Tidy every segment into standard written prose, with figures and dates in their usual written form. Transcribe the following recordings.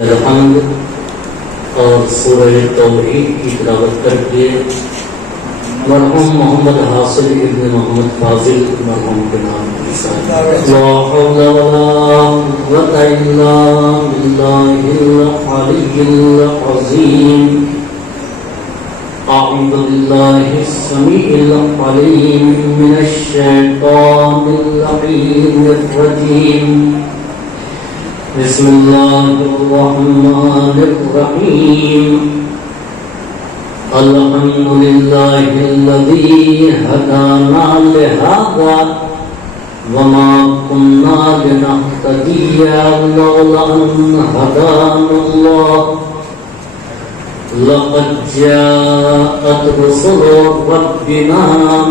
الحمد اور سورہ توحید کی تلاوت کر کے مرحوم محمد حاصل ابن محمد فاضل مرحوم کے نام کی ساتھ لا حول ولا قوة الا باللہ العلی العظیم اعوذ باللہ السمیع العلیم من الشیطان اللعین الرجیم بسم اللہ الرحمن الرحیم الحمد للہ الذی ہدانا لہذا وما كنا لنهتدی لولا ان ہدانا اللہ لقد جاءت رسل ربنا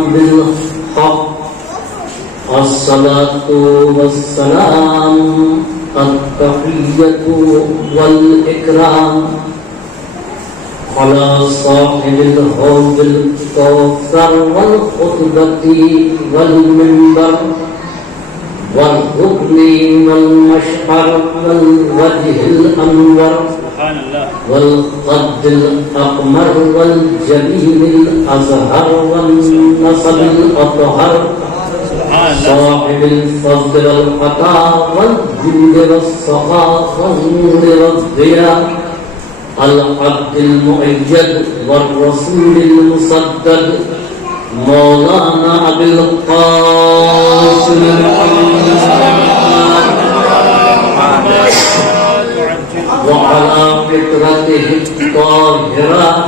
بالحق الصلاة والسلام التحية والإكرام على صاحب الحوض الكوثر والخطبة والمنبر والركن والمشعر والوجه الأنور والقد الأقمر والجبين الأزهر والنصب الأطهر صاحب الفضل والعطاء والجود والسخاء والنور والضياء العبد المؤيد والرسول المسدد مولانا أبي القاسم وعلى فطرته الطاهرة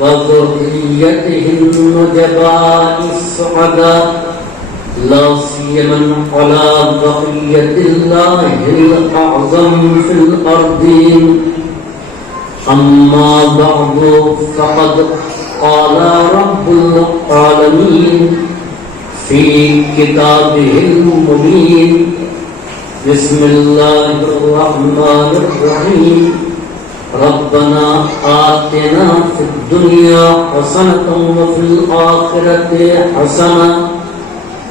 وذريته النجباء السعداء لا سيما على بقية الله الأعظم في الأرضين أما بعد فقد قال رب العالمين في كتابه المبين بسم الله الرحمن الرحيم ربنا آتنا في الدنيا حسنة وفي الآخرة حسنة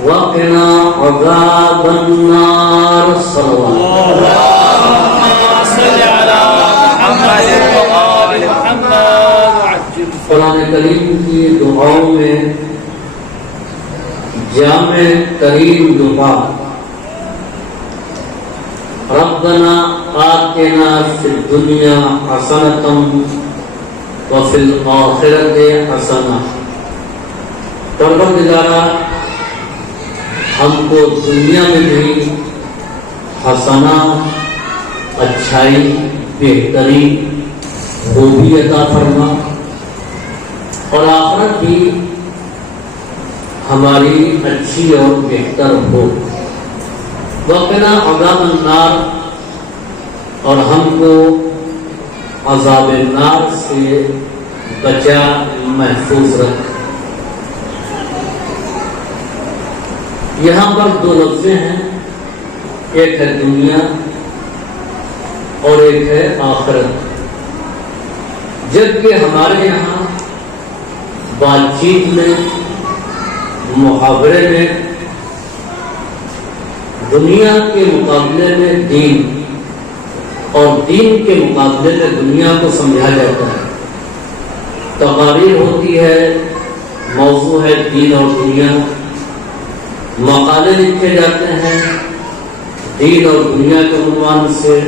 وقنا عذاب النار صلوات قرآن کریم کی دعاؤں میں جامع ترین دعا ربنا آتنا فی الدنیا حسنة وفی الآخرة حسنة پروردگارا ہم کو دنیا میں بھی حسنہ اچھائی بہتری خوبی عطا فرما اور آخرت بھی ہماری اچھی اور بہتر ہو وقنا عذاب النار اور ہم کو عذاب النار سے بچا محفوظ رکھ یہاں پر دو لفظیں ہیں ایک ہے دنیا اور ایک ہے آخرت جبکہ ہمارے یہاں بات چیت میں محاورے میں دنیا کے مقابلے میں دین اور دین کے مقابلے میں دنیا کو سمجھا جاتا ہے تقاریر ہوتی ہے موضوع ہے دین اور دنیا مقالے لکھے جاتے ہیں دین اور دنیا کے عنوان سے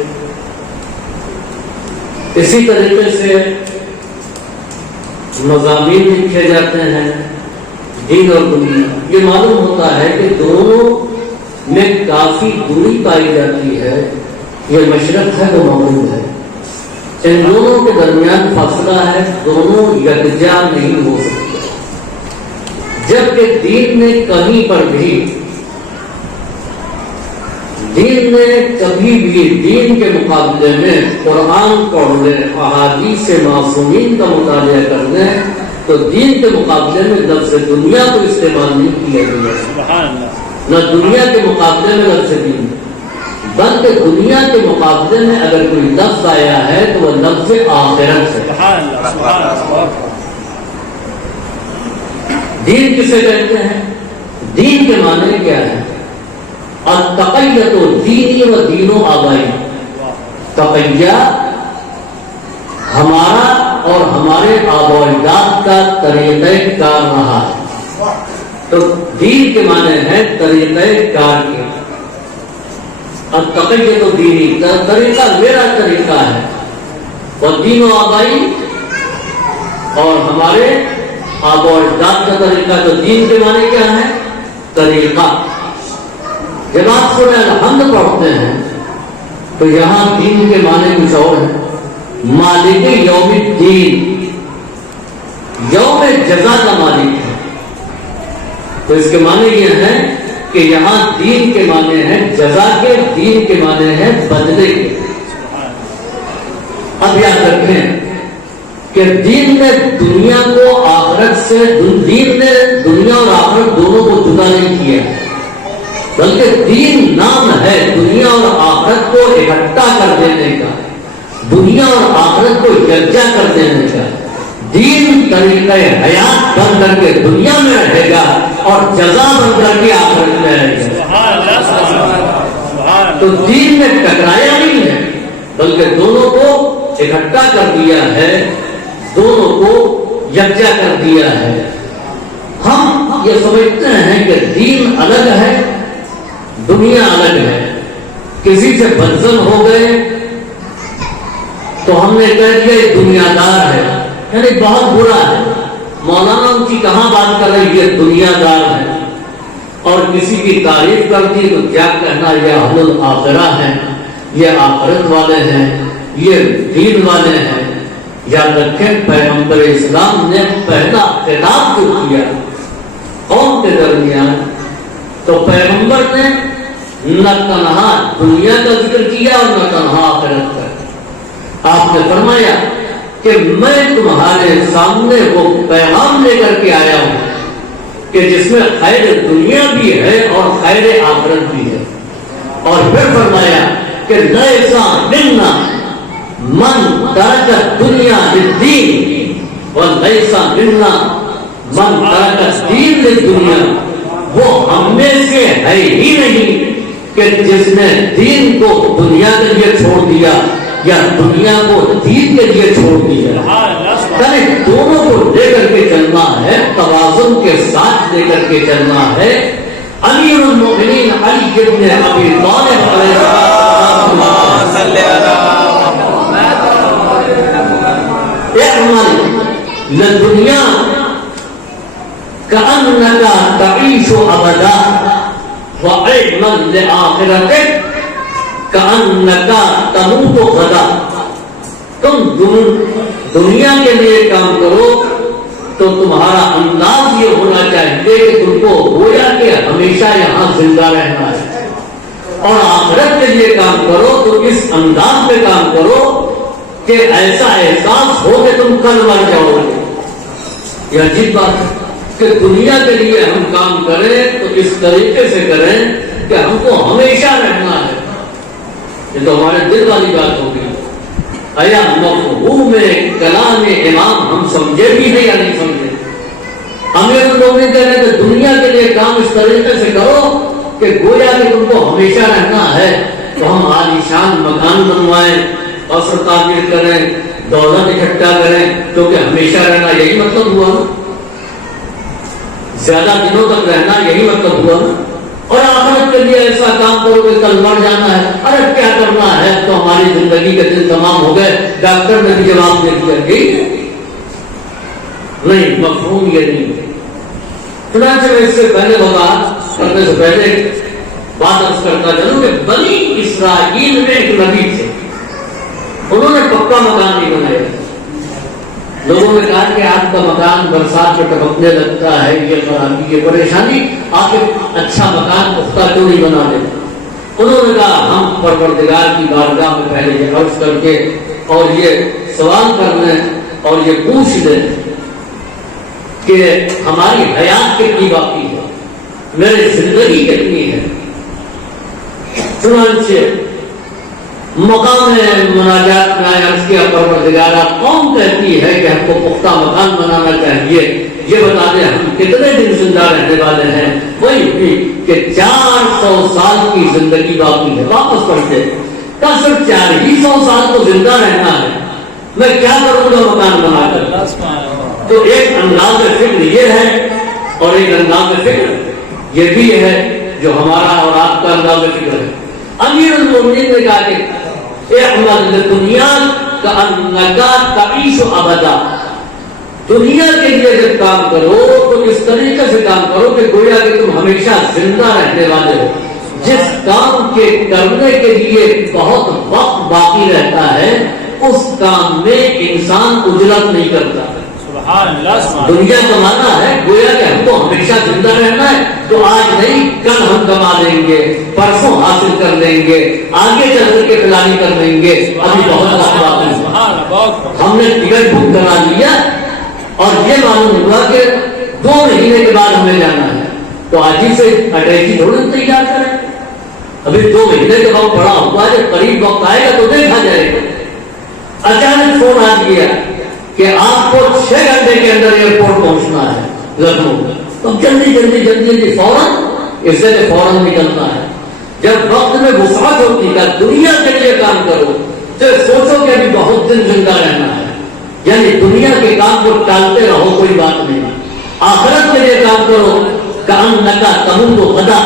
اسی طریقے سے مضامین لکھے جاتے ہیں دین اور دنیا یہ معلوم ہوتا ہے کہ دونوں میں کافی دوری پائی جاتی ہے یہ مشرق ہے وہ مغرب ہے ان دونوں کے درمیان فاصلہ ہے دونوں یکجا نہیں ہو سکتے جبکہ دین نے کہیں پر بھی دین نے کبھی بھی دین کے مقابلے میں قرآن پڑھ لیں احادیث معصومین کا مطالعہ کر لیں تو دین کے مقابلے میں لفظ دنیا کو استعمال نہیں کیا گیا نہ دنیا کے مقابلے میں لفظ دین بلکہ دنیا کے مقابلے میں اگر کوئی لفظ آیا ہے تو وہ لفظ آخرت ہے دین کسے کہتے ہیں دین کے معنی کیا ہے التقیت دینی و دین و آبائی تقیہ ہمارا اور ہمارے آباء و اجداد کا طریقہ کار رہا ہے. تو دین کے معنی ہے طریقہ کار کے. اب تقیہ تو دینی طریقہ میرا طریقہ ہے، اور دین و آبائی اور ہمارے آباء و اجداد کا طریقہ. تو دین کے معنی کیا ہے؟ طریقہ. جب آپ سورہ الحمد پڑھتے ہیں تو یہاں دین کے معنی کچھ اور ہے. مالک یوم الدین، یوم جزا کا مالک ہے. تو اس کے معنی یہ ہے کہ یہاں دین کے معنی ہے جزا کے، دین کے معنی ہے بدلے کے. اب یاد رکھیں کہ دین نے دنیا کو آخرت سے، دین نے دنیا اور آخرت دونوں کو جدا نہیں کیا، بلکہ دین نام ہے دنیا اور آخرت کو اکٹھا کر دینے کا، دنیا اور آخرت کو یکجا کر دینے کا. دین طریقہ حیات بن کر کے دنیا میں رہے گا اور جزا بن کر کے آخرت میں رہے گا. تو دین نے ٹکرایا نہیں ہے بلکہ دونوں کو اکٹھا کر دیا ہے، دونوں کو یکجا کر دیا ہے. ہم یہ سمجھتے ہیں کہ دین الگ ہے، دنیا الگ ہے. کسی سے بدزن ہو گئے تو ہم نے کہہ دیا یہ دنیا دار ہے، یعنی بہت برا ہے. مولانا ان کی کہاں بات کر رہے یہ دنیا دار ہے. اور کسی کی تعریف کر دی تو کیا کہنا یہ اہل الآخرہ ہیں، یہ آخرت والے ہیں، یہ دین والے ہیں. یاد رکھیں پیغمبر اسلام نے پہلا خطاب جو کیا قوم کے درمیان، تو پیغمبر نے نہ تنہا دنیا کا ذکر کیا اور نہ تنہا آخرت کا. آپ نے فرمایا کہ میں تمہارے سامنے وہ پیغام لے کر کے آیا ہوں کہ جس میں خیر دنیا بھی ہے اور خیر آخرت بھی ہے. اور پھر فرمایا کہ لیسا منا من ترک دنیا للدین ولیسا منا من ترک الدین للدنیا. وہ ہم میں سے ہے ہی نہیں کہ جس نے دین کو دنیا کے لیے چھوڑ دیا یا دنیا کو دین کے لیے چھوڑ دیا. یعنی دونوں کو لے کر کے چلنا ہے، توازن کے ساتھ لے کر کے چلنا ہے. امیر المؤمنین علی بن ابی طالب علیہ السلام اعمل للدنیا کأنک تعیش ابدا واعمل لآخرتک کأنک تموت غدا. تم دنیا کے لیے کام کرو تو تمہارا انداز یہ ہونا چاہیے کہ تم کو گویا کہ ہمیشہ یہاں زندہ رہنا ہے، اور آخرت کے لیے کام کرو تو اس انداز پہ کام کرو کہ ایسا احساس ہو کہ تم کل مر جاؤ گے. یہ عجیب بات ہے کہ دنیا کے لیے ہم کام کریں تو اس طریقے سے کریں کہ ہم کو ہمیشہ رہنا ہے. یہ تو ہمارے دل والی بات ہوگی. آیا مفہوم کلام امام ہم سمجھے بھی نہیں یا نہیں سمجھے؟ امیر لوگ نہیں کہہ رہے کہ دنیا کے لیے کام اس طریقے سے کرو کہ گویا کہ تم کو ہمیشہ رہنا ہے. تو ہم عالیشان مکان بنوائیں، قصر تعمیر کریں، دولت اکٹھا کریں کیونکہ ہمیشہ رہنا یہی مطلب ہوا نا، زیادہ دنوں تک رہنا یہی مطلب ہوا نا. اور آخرت کے لیے ایسا کام کرو کہ کل مر جانا ہے. ارے کیا کرنا ہے، تو ہماری زندگی کے دن تمام ہو گئے. ڈاکٹر نے بھی جواب دے دیا نہیں، مفہوم یہ نہیں. چنانچہ میں اس سے پہلے وضاحت کرنے سے پہلے بات عرض کرتا چلوں کہ بنی اسرائیل میں ایک نبی تھے، انہوں نے پکا مکان نہیں بنایا. لوگوں نے کہا کہ آپ کا مکان برسات میں ٹپکنے لگتا ہے، یہ خرابی، یہ پریشانی، آپ ایک اچھا مکان پختہ کیوں نہیں بنا دیتے؟ انہوں نے کہا ہم پروردگار کی بارگاہ میں پہلے یہ عرض کر کے اور یہ سوال کر لیں اور یہ پوچھ لیں کہ ہماری حیات کتنی باقی ہے، میری زندگی کتنی ہے. چنانچہ مقام مناجات میں عرض کیا پروردگارہ قوم کہتی ہے کہ ہم کو پختہ مکان بنانا چاہیے، یہ بتا دیں ہم کتنے دن زندہ رہنے والے ہیں. وہی کہ 400 سال کی زندگی باقی ہے. واپس پڑھتے کل صرف 400 سال تو زندہ رہنا ہے، میں کیا کروں گا مکان بنا کر؟ تو ایک انداز فکر یہ ہے، اور ایک انداز فکر یہ بھی ہے جو ہمارا اور آپ کا انداز فکر ہے۔ امیر المومنین نے کہا کہ اعمل لدنیا کأنک تعیش ابدا، دنیا کے لیے جب کام کرو تو اس طریقے سے کام کرو کہ گویا کہ تم ہمیشہ زندہ رہنے والے ہو۔ جس کام کے کرنے کے لیے بہت وقت باقی رہتا ہے اس کام میں انسان اجرت نہیں کرتا۔ دنیا کمانا ہے، گویا کہ ہم کو ہمیشہ زندہ رہنا ہے، تو آج نہیں کل ہم کما لیں گے، پرسوں حاصل کر لیں گے، آگے چل کر کے پلاننگ کر لیں گے، ابھی بہت وقت باقی ہے۔ ہم نے ٹکٹ بک کرا لیا اور یہ معلوم ہوا کہ 2 مہینے کے بعد ہمیں جانا ہے، تو آج ہی سے اٹیچی تھوڑی تیار کریں، ابھی 2 مہینے کے بعد پڑا ہوا ہے، جب قریب وقت آئے گا تو دیکھا جائے گا۔ اچانک فون آ گیا کہ آپ کو 6 گھنٹے کے اندر ایئرپورٹ پہنچنا ہے لکھنؤ، تو جلدی فوراً اس سے فوراً نکلنا ہے۔ جب وقت میں وسعت ہوتی ہے دنیا کے لیے کام کرو، تو سوچو کہ ابھی بہت دن زندہ رہنا ہے، یعنی دنیا کے کام کو ٹالتے رہو، کوئی بات نہیں، آخرت کے لیے کام کرو۔ کأنک تموت غدا،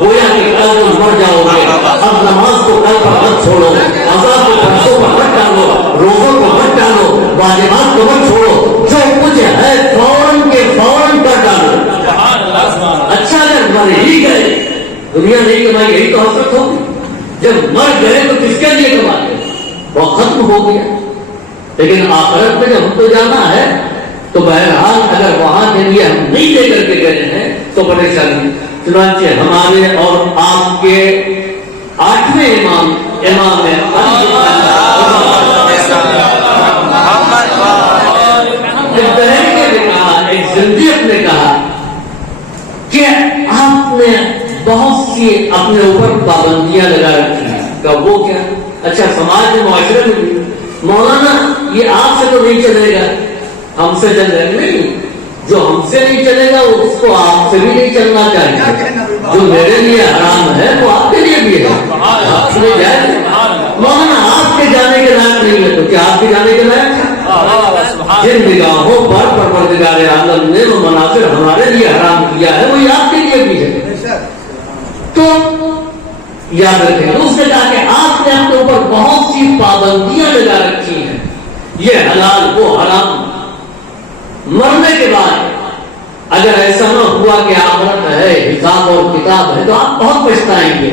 گویا کہ کل تم مر جاؤ گے، اب نماز کو کل پر مت چھوڑو، عذاب کو پرسوں پر مت ڈالو، روزوں کو مت ڈالو، واجبات کو مت چھوڑو، جو کچھ ہے فوراً کے فوراً کر ڈالو۔ اچھا اگر مر ہی گئے، دنیا نہیں کمائی، یہی تو حسرت ہوگی، جب مر گئے تو کس کے لیے کماتے؟ وہ ختم ہو گیا۔ لیکن آخرت میں جب ہم کو جانا ہے تو بہرحال اگر وہاں کے لیے ہم نہیں لے کر کے گئے ہیں تو پریشانی۔ چنانچہ ہمارے اور آپ کے 8ویں امام ایک زندیق نے کہا کہ آپ نے بہت سی اپنے اوپر پابندیاں لگا رکھی ہیں، کہ وہ کیا؟ اچھا سماج میں معاشرے میں بھی مولانا یہ آپ سے تو نہیں چلے گا، ہم سے چل رہے نہیں، جو ہم سے نہیں چلے گا اس کو آپ سے بھی نہیں چلنا چاہیے، جو میرے لیے حرام ہے وہ آپ کے لیے بھی ہے، مولانا آپ کے جانے کے لائق نہیں ہے، تو کیا آپ کے جانے کے لائق ہے؟ جن نگاہوں پر پروردگار عالم نے وہ مناظر ہمارے لیے حرام کیا ہے وہی آپ کے لیے بھی ہے۔ تو یاد رکھیں، اس نے کہا کہ آپ نے اپنے اوپر بہت سی پابندیاں لگا رکھی ہیں، یہ حلال وہ حرام۔ مرنے کے بعد اگر ایسا نہ ہوا کہ آخرت ہے، حساب اور کتاب ہے، تو آپ بہت پچھتائیں گے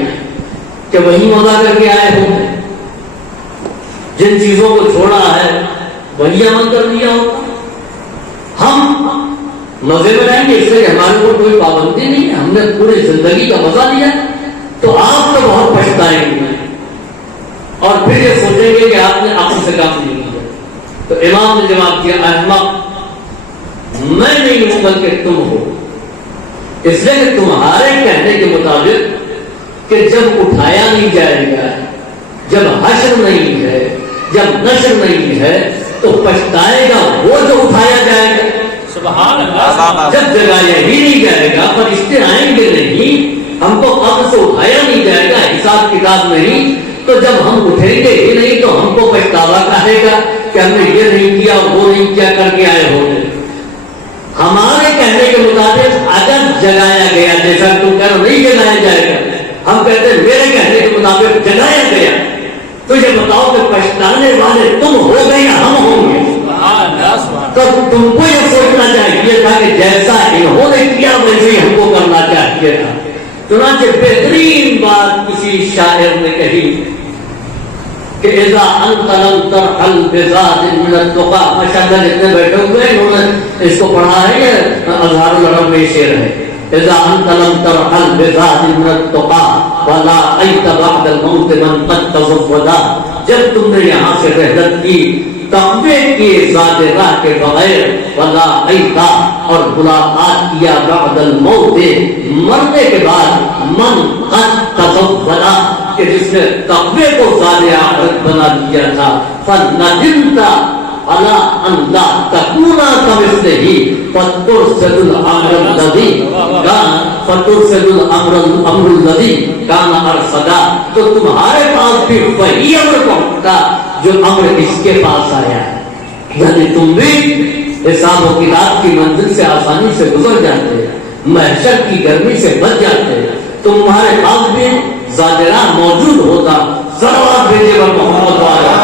کہ وہی مزہ کر کے آئے ہوں، جن چیزوں کو چھوڑا ہے وہی عمل کر لیا ہوتا۔ ہم مزے میں رہیں گے، اس سے ہمارے اوپر کوئی پابندی نہیں ہے، ہم نے پوری زندگی کا مزہ لیا، تو آپ تو بہت پچھتائیں گے اور پھر یہ سوچیں گے کہ آپ نے عقل سے کام نہیں کیا۔ تو امام نے جواب دیا، احمق میں نہیں ہوں بلکہ تم ہو، اس لیے کہ تمہارے کہنے کے مطابق کہ جب اٹھایا نہیں جائے گا، جب حشر نہیں ہے، جب نشر نہیں ہے، تو پچھتائے گا وہ جو اٹھایا جائے گا۔ سبحان اللہ۔ جب جگایا ہی نہیں جائے گا، فرشتے آئیں گے نہیں، ہم کو قبر سے اٹھایا نہیں جائے گا، حساب کتاب نہیں، تو جب ہم اٹھیں گے ہی نہیں تو ہم کو پچھتاوا کہے گا کہ ہم نے یہ نہیں کیا وہ نہیں کیا کر کے آئے ہوتے۔ ہمارے کہنے کے مطابق اگر جگایا گیا، جیسا تم کہہ رہے نہیں جگایا جائے گا، ہم کہتے ہیں میرے کہنے کے مطابق جگایا گیا، تو یہ بتاؤ کہ پچھتانے والے تم ہو گئے یا ہم ہوں گے؟ تو تم کو یہ سوچنا چاہیے تھا کہ جیسا انہوں نے کیا ویسے ہی ہم کو کرنا چاہیے تھا۔ چنانچہ بہترین بات کسی شاعر نے کہی کہ اذا انت لم ترحل بزاد من التقى، ماشاءاللہ جتنے بیٹھے ہوئے ہیں انہوں نے اس کو پڑھا ہے، یہ اظہار العرب میں شعر ہے، اذا انت لم ترحل بزاد من التقى ولا ایت بعد الموت من قد تزودا، جب تم نے یہاں سے رحلت کی تقوی کی ذات راہ کے بغیر، ولا ایتا اور ملاقات کیا بعد الموت مرنے کے بعد، من قد تزودا کہ جس نے تقوی کو ذات آخرت بنا دیا تھا، فندمتا علی ان لا تکونا کمثلہ، فترسل الامر الذی کان ارصدا، تو تمہارے پاس بھی وہی امر پہنچتا جو امر اس کے پاس آیا، یعنی تم بھی حساب و کتاب کی منزل سے آسانی سے گزر جاتے، محشر کی گرمی سے بچ جاتے، تمہارے پاس بھی زاجرہ موجود ہوتا۔ صلوات بھیجے گا محمد والا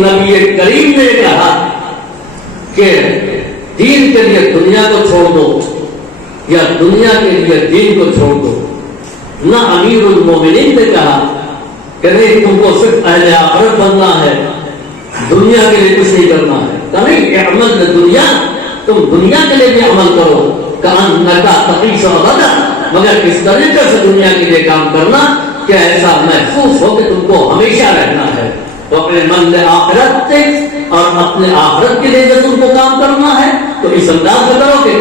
نبی کریم نے کہا کہ دین کے لیے دنیا کو چھوڑ دو یا دنیا کے لیے دین کو چھوڑ دو۔ نہ امیر المومنین نے کہا کہ نہیں تم کو صرف اہل آخرت بننا ہے، دنیا کے لیے کچھ نہیں کرنا ہے۔ کہ نہیں اعمل دنیا، تم دنیا کے لیے بھی عمل کرو، کأنک تعیش ابدا، مگر اس طریقے سے دنیا کے لیے کام کرنا کہ ایسا محسوس ہو کہ تم کو ہمیشہ رہنا ہے۔ تو اپنے من آخرت سے اور اپنے آخرت کے لیے جب تم کو کام کرنا ہے تو اس انداز سے کرو کہ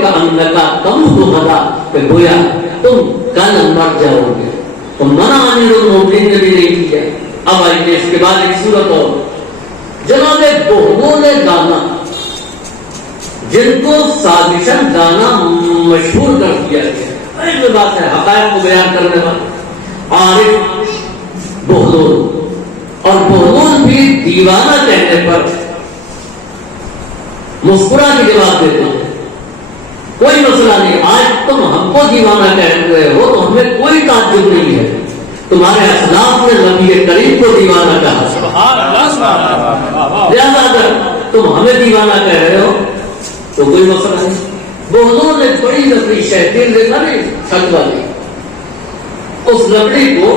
تموت غدا، کہ گویا تم کل مر جاؤ گے۔ تو منع امیر المومنین نے بھی نہیں کیا۔ اب آئیے اس کے بعد ایک صورت اور، جناب بہلول دانا، جن کو سازشن دانا مشہور کر دیا گیا، ایک بات ہے حقائق کو بیان کرنے والا عارف بہلول، اور بہلول بھی دیوانہ کہنے پر مسکرا کے جواب دیتے ہیں، کوئی مسئلہ نہیں، آج تم ہم کو دیوانہ کہہ رہے ہو تو ہمیں کوئی تعجب نہیں ہے، تمہارے اسلاف نے نبی کریم کو دیوانہ کہا، لہذا اگر تم ہمیں دیوانہ کہہ رہے ہو تو کوئی مسئلہ نہیں۔ بہلول نے بڑی لکڑی شہتین دیکھا نہیں چھت والی، اس لکڑی کو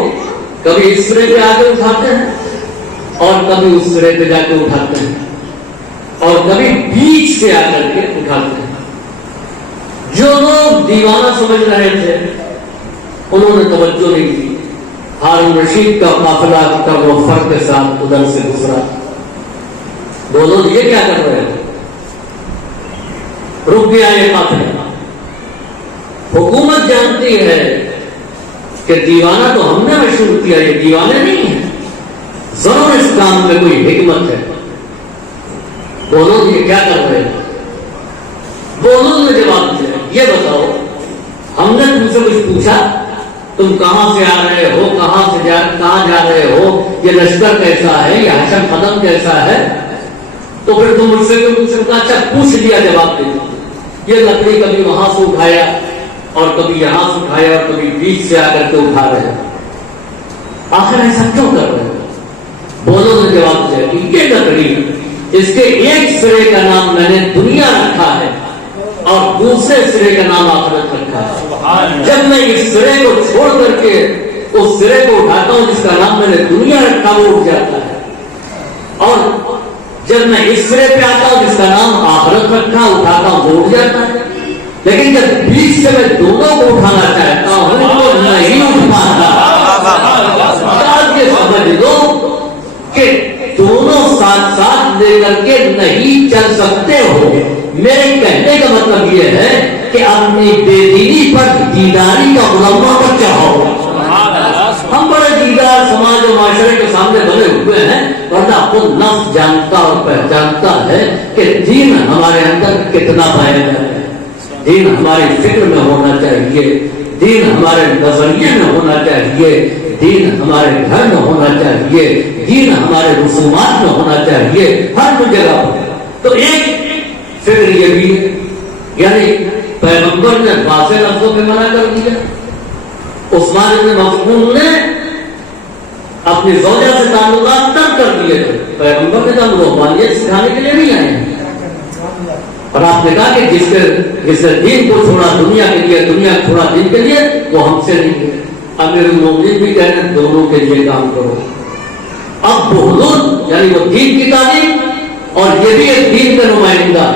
کبھی اس سرے پہ آ کے اٹھاتے ہیں اور کبھی اس سرے پہ جا کے اٹھاتے ہیں اور کبھی بیچ سے آ کر کے اٹھاتے ہیں۔ جو لوگ دیوانہ سمجھ رہے تھے انہوں نے توجہ نہیں کی، ہارون رشید کا قافلہ کا وہ فرق کے ساتھ ادھر سے گزرا، بولو یہ کیا کر رہے ہیں، رک گیا یہ قافلہ۔ حکومت جانتی ہے کہ دیوانہ تو ہم نے مشہور کیا، یہ دیوانے نہیں ہیں، ضرور اس کام میں کوئی حکمت ہے، بولو یہ کیا کر رہے ہیں۔ بولو نے جواب دیا، یہ بتاؤ ہم نے تم سے کچھ پوچھا، تم کہاں سے آ رہے ہو، کہاں جا رہے ہو، یہ لشکر کیسا ہے، یہ حشم قدم کیسا ہے، تو پھر تم مجھ سے کیوں پوچھ سکتا، اچھا پوچھ لیا جواب دے دیا۔ یہ لکڑی کبھی وہاں سے اٹھایا اور کبھی یہاں سے اٹھایا اور کبھی بیچ سے آ کر کے اٹھا رہے ہیں، آخر ایسا کیوں کر رہے ہیں؟ بولو نے جواب دیا کہ یہ لکڑی، اس کے ایک سرے کا نام میں نے دنیا رکھا ہے اور دوسرے سرے کا نام آخرت رکھا ہے، جب میں اس سرے کو چھوڑ کر کے اس سرے کو اٹھاتا ہوں جس کا نام میں نے دنیا رکھا وہ اٹھ جاتا ہے، اور جب میں اس سرے پہ آتا ہوں جس کا نام آخرت رکھا اٹھاتا ہوں وہ اٹھ جاتا ہے، لیکن جب بیچ سے میں دونوں کو اٹھانا چاہتا ہوں تو نہیں اٹھ پاتا۔ سمجھ لو کہ دونوں ساتھ ساتھ لے کر کے نہیں چل سکتے ہو۔ میرے کہنے کا مطلب یہ ہے کہ اپنی بے دینی پر دیداری کا ملمہ پر چڑھاؤ۔ ہم بڑے دیدار سماج و معاشرے کے سامنے بنے ہوئے ہیں، ورنہ خود نفس جانتا اور پہچانتا ہے کہ دین ہمارے اندر کتنا پایا ہے، دین ہماری فکر میں ہونا چاہیے، دین ہمارے نظریے میں ہونا چاہیے، دین ہمارے گھر میں ہونا چاہیے، دین ہمارے رسومات میں ہونا چاہیے، ہر جگہ پر۔ تو ایک فکر یہ بھی ہے، یعنی پیغمبر نے واضح لفظوں پہ منع کر دیا، عثمان بن مظعون نے اپنی زوجہ سے تعلقات ترک کر دیے تھے، پیغمبر نے تو ہم روحانیت سکھانے کے لیے نہیں آئے ہیں، اور آپ نے کہا کہ جس نے دین کو چھوڑا دنیا کے لیے، دنیا چھوڑا دین کے لیے، وہ ہم سے نہیں ہے۔ امیر المومنین بھی کہہ رہے ہیں دونوں کے لیے کام کرو۔ اب بہلول یعنی وہ دین کی تعلیم اور یہ بھی ایک دین کا نمائندہ،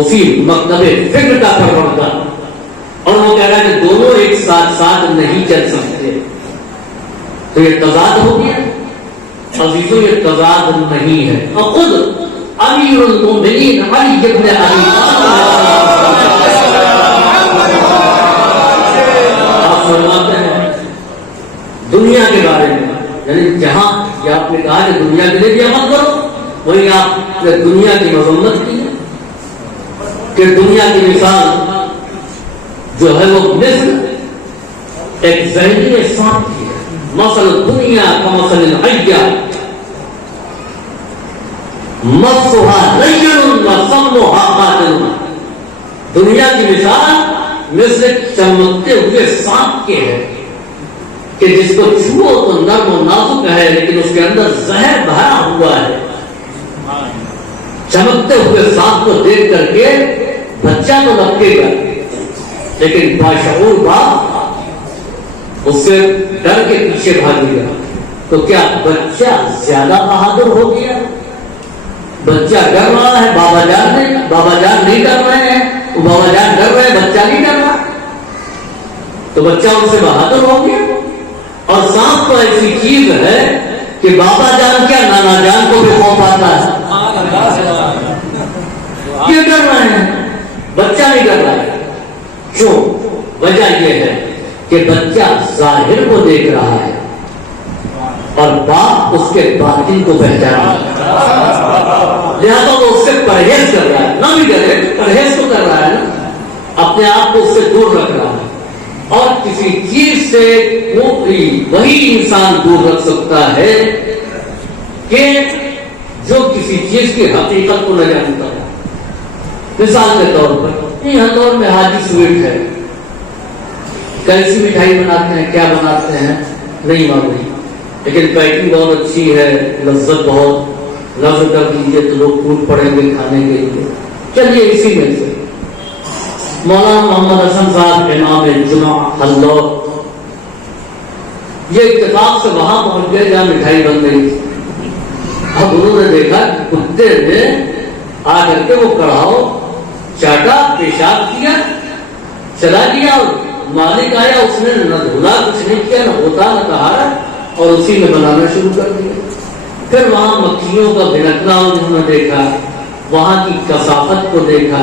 اسی مکتب فکر کا پروردگار، اور وہ کہہ رہا ہے کہ دونوں ایک ساتھ ساتھ نہیں چل سکتے، تو یہ تضاد ہو گیا۔ عزیزوں یہ تضاد نہیں ہے، اور خود امیر المومنین علی ابن ابی آپ فرماتے ہیں دنیا کے بارے میں، یعنی جہاں یہ آپ نے کہا کہ دنیا کے لیے بھی عمل کرو، وہیں آپ نے دنیا کی مذمت کی ہے کہ دنیا کی مثال جو ہے وہ مثل ایک ذہنی سانپ کی ہے. مثل دنیا کا مثل الحیہ مسها لین وسمها قاتل. دنیا کی مثال مثل چمکتے ہوئے سانپ کے ہے کہ جس کو چھو تو نرم و نازک ہے لیکن اس کے اندر زہر بھرا ہوا ہے. چمکتے ہوئے سانپ کو دیکھ کر کے بچہ تو لپکے گا لیکن باشعور باپ اس سے ڈر کے پیچھے بھاگے گا. تو کیا بچہ زیادہ بہادر ہو گیا؟ بچہ ڈر رہا ہے، بابا جان نہیں ڈر رہے ہیں، بابا جان ڈر رہے ہیں، بچہ نہیں ڈر رہا، تو بچہ ان سے بہادر ہو گیا. اور سانپ تو ایسی چیز ہے کہ بابا جان کیا نانا جان کو بھی خوف آتا ہے. یہ ڈر رہے ہیں، بچہ نہیں ڈر رہا ہے. کیوں؟ وجہ یہ ہے کہ بچہ ظاہر کو دیکھ رہا ہے اور باپ اس کے باطن کو پہچان رہا ہے. لہٰذا وہ اس سے پرہیز کر رہا ہے. نہ بھی ڈرے، پرہیز تو کر رہا ہے نا، اپنے آپ کو اس سے دور رکھ رہا ہے. اور کسی چیز سے وہی انسان دور رکھ سکتا ہے کہ جو کسی چیز کی حقیقت کو نہ جانتا ہے. مثال کے طور پر یہاں دور میں حاجی سویٹ ہے، کیسی مٹھائی بناتے ہیں، کیا بناتے ہیں نہیں معلوم، لیکن پیکنگ بہت اچھی ہے، لذت بہت، لفظ کر دیجیے تو لوگ ٹوٹ پڑیں گے کھانے کے لیے. چلیے اسی میں سے مولانا محمد حسن صاحب امام جمعہ حلور یہ اتفاق سے وہاں پہنچ گئے جہاں مٹھائی بن رہی تھی. اب انہوں نے دیکھا کتے نے آ کر کے وہ کڑھاؤ چاٹا، پیشاب کیا، چلا گیا. اور مالک آیا، اس نے نہ دھولا، کچھ نہیں کیا، نہ ہوتا نہ کہا، اور اسی میں بنانا شروع کر دیا. پھر وہاں مکھیوں کا بھڑکنا انہوں نے دیکھا، وہاں کی کثافت کو دیکھا،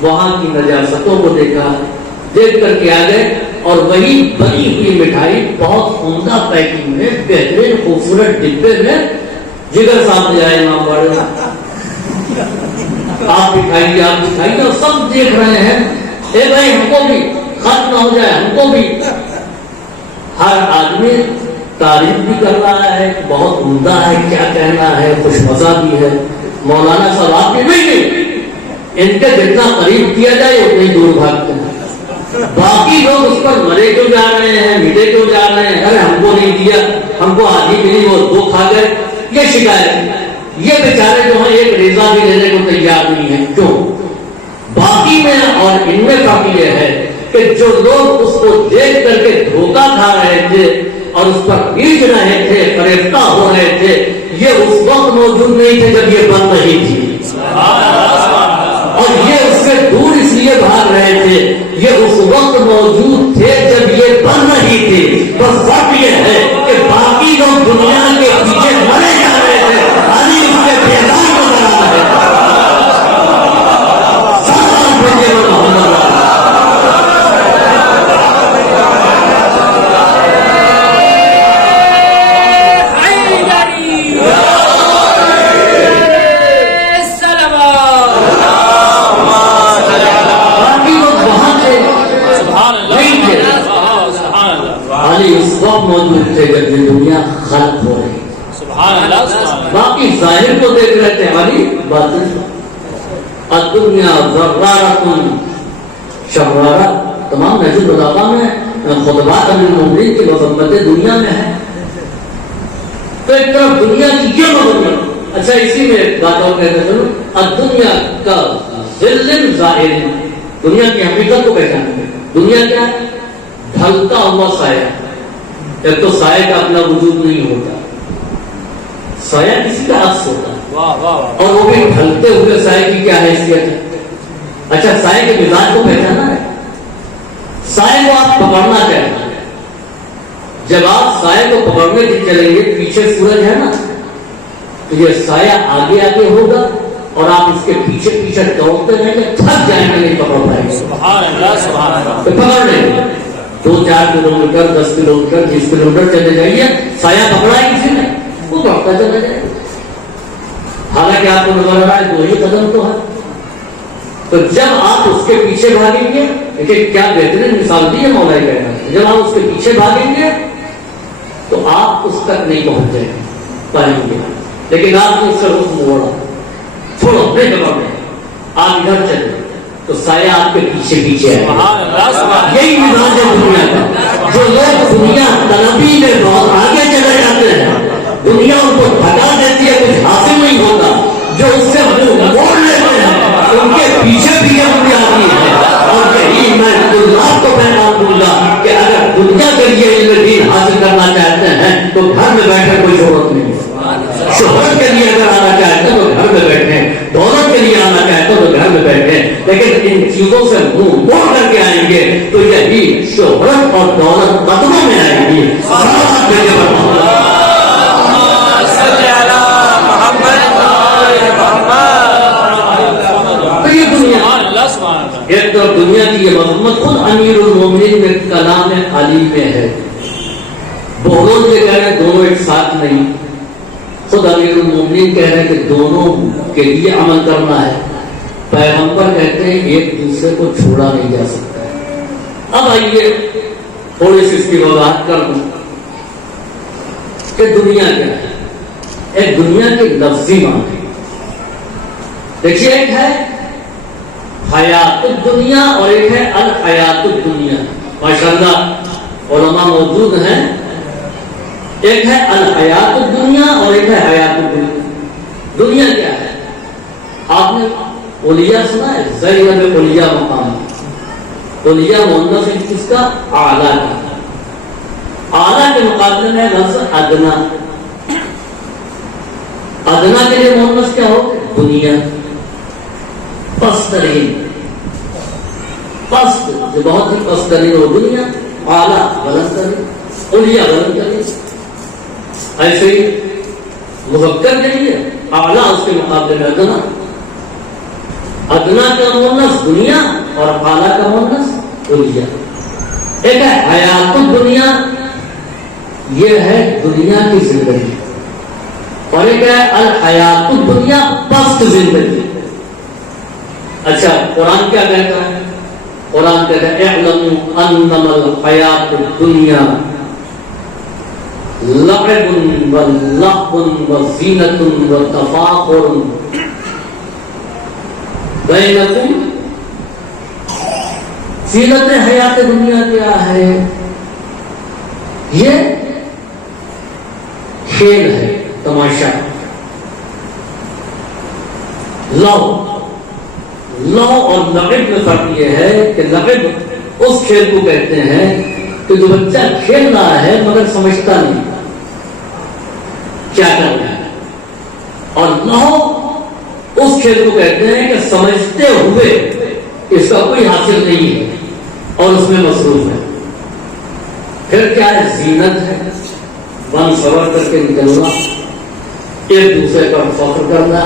وہاں کی نجاستوں کو دیکھا. دیکھ کر کے آ گئے اور وہی بنی ہوئی مٹھائی بہت عمدہ پیکنگ میں، بہترین خوبصورت ڈبے میں جگر سامنے آئے امام باڑے، آپ بھی کھائیے، آپ بھی کھائیے. اور سب دیکھ رہے ہیں، اے بھائی ہم کو بھی ختم نہ ہو جائے، ہم کو بھی. ہر آدمی تعریف بھی کر رہا ہے، بہت عمدہ ہے، کیا کہنا ہے، خوش مزہ بھی ہے. مولانا صاحب آپ بھی نہیں، ان کے جتنا قریب کیا جائے اتنے دور بھاگتے ہیں. باقی لوگ اس پر مرے کیوں جا رہے ہیں، مٹے کیوں جا رہے ہیں، ارے ہم کو نہیں دیا، ہم کو آدھی ملی وہ دو کھا گئے، یہ شکایت. یہ بیچارے جو ہیں ایک ریزہ بھی لینے کو تیار نہیں ہے. کیوں؟ باقی میں اور ان میں کافی یہ ہے کہ جو لوگ اس کو دیکھ کر کے دھوکہ کھا رہے تھے اور اس پر بیچ رہے تھے، فریفتہ ہو رہے تھے، یہ اس وقت موجود نہیں تھے جب یہ بن رہی تھی. اور یہ اس سے دور اس لیے بھاگ رہے تھے، یہ اس وقت موجود تھے جب یہ بن رہی تھی. بس فرق یہ ہے کہ باقی لوگ دنیا کے پیچھے مرے جا رہے تھے، خالی اس کے بیدار نظر آ رہے تھے. موجود تھے جب یہ دنیا خلق ہو رہی. سبحان اللہ. باقی ظاہر کو دیکھ رہے تھے، والی باطن. الدنیا ذرارۃ شرارہ، تمام نجم البلاغہ میں خطبات امیر المومنین کی مذمت دنیا میں ہے. تو ایک طرف دنیا کی کیا مذمت. اچھا اسی میں ایک بات اور کہتے چلو، الدنیا کا ظل ظاہر، دنیا کی حقیقت کو پہچانیں. دنیا کیا ہے؟ ڈھلتا ہوا سایہ. ایک تو سائے کا اپنا وجود نہیں ہوتا، سایہ کسی کا عکس ہوتا ہے، اور وہ بھی ڈھلتے ہوئے سائے کی کیا حیثیت ہے. اچھا سائے کے مزاج کو پہچانا ہے. سائے کو آپ پکڑنا چاہیے. جب آپ سائے کو پکڑنے کے چلیں گے، پیچھے سورج ہے نا، تو یہ سایہ آگے آگے ہوگا اور آپ اس کے پیچھے پیچھے دوڑتے رہیں گے، تھک جائیں گے، نہیں پکڑ پائیں گے. سبحان اللہ سبحان اللہ. تو پکڑ لیں گے 2-4 کلومیٹر، 10 کلومیٹر، 20 کلومیٹر چلے جائیے، سایہ پکڑا ہی کسی نے، وہ بڑھتا چلا جائے. حالانکہ آپ کو نظر آ رہا ہے 2 ہی قدم تو ہے. تو جب آپ اس کے پیچھے بھاگیں گے، دیکھیے کیا بہترین مثال دی ہے مولا کہنا، جب آپ اس کے پیچھے بھاگیں گے تو آپ اس تک نہیں پہنچ پائیں گے. لیکن آپ نے اس سے رخ موڑا، چھوڑو نہیں پکڑنے، آپ ادھر چلے تو سایہ آپ کے پیچھے پیچھے ہے. یہی مزاج ہے دنیا کا. جو لوگ دنیا طلبی میں بہت آگے چلے جاتے ہیں، دنیا ان کو بھگا دیتی ہے، کچھ حاصل نہیں ہوتا، جو اس سے موڑ لیتے ہیں ان کے پیچھے بھی یہ دنیا آتی ہے. اور یہی میں اللہ کو پیغام دوں گا کہ اگر دنیا کے لیے علم دین حاصل کرنا چاہتے ہیں تو گھر میں بیٹھے کوئی ضرورت نہیں. شہرت کے لیے اگر آنا چاہتے ہیں تو گھر میں بیٹھیں، دولت کے لیے آنا چاہتے ہیں تو گھر میں بیٹھیں، لیکن ان چیزوں سے منہ موڑ کر کے آئیں گے تو یہی شہرت اور دولت قدموں میں آئے گی. ایک تو دنیا کی یہ مذمت خود امیر المومنین میں کلام علی میں ہے. بہت سے کہہ رہے ہیں دونوں ایک ساتھ نہیں، خود امیر المومنین کہہ رہے ہیں کہ دونوں کے لیے عمل کرنا ہے. پیغمبر کہتے ہیں ایک دوسرے کو چھوڑا نہیں جا سکتا ہے. اب آئیے تھوڑی سی اس کی وضاحت کر دوں کہ دنیا کیا ہے. ایک دنیا کی لفظی معنی دیکھیے، ایک ہے حیات الدنیا اور ایک ہے الحیات الدنیا. ماشاءاللہ علماء موجود ہیں. ایک ہے الحیات الدنیا اور ایک ہے حیات الدنیا. دنیا کیا ہے؟ آپ نے اولیاء سنا ہے؟ زینب اولیاء مقام. اولیاء مؤنث ہے کس کا؟ اعلیٰ کا. اعلیٰ کے مقابلے میں لفظ ادنا. ادنا کے لیے مؤنث کیا ہو؟ دنیا. پست ترین، پست جو بہت ہی پست ترین ہو دنیا. اعلیٰ بلند ترین، اولیاء بلند ترین. ایسے ہی مذکر کے لیے اعلیٰ اس کے مقابلے میں ادنا. ادنا کا مؤنث دنیا اور اعلیٰ کا مؤنث اولیاء. ایک ہے حیات الدنیا، یہ ہے دنیا کی زندگی، اور ایک ہے الحیات الدنیا، پست زندگی. اچھا قرآن کیا کہتا ہے؟ قرآن کہتا ہے اعلموا انما الحیات الدنیا لعب ولهو وزینۃ وتفاخر بینکم. زینت حیات دنیا کیا ہے؟ یہ کھیل ہے، تماشا. لو اور لعب میں فرق یہ ہے کہ لعب اس کھیل کو کہتے ہیں کہ جو بچہ کھیل رہا ہے مگر سمجھتا نہیں کیا کر رہا ہے، اور لہو اس کھیل کو کہتے ہیں کہ سمجھتے ہوئے اس کا کوئی حاصل نہیں ہے اور اس میں مصروف ہے. پھر کیا ہے؟ زینت ہے، من سور کر کے نکلنا، ایک دوسرے پر فخر کرنا.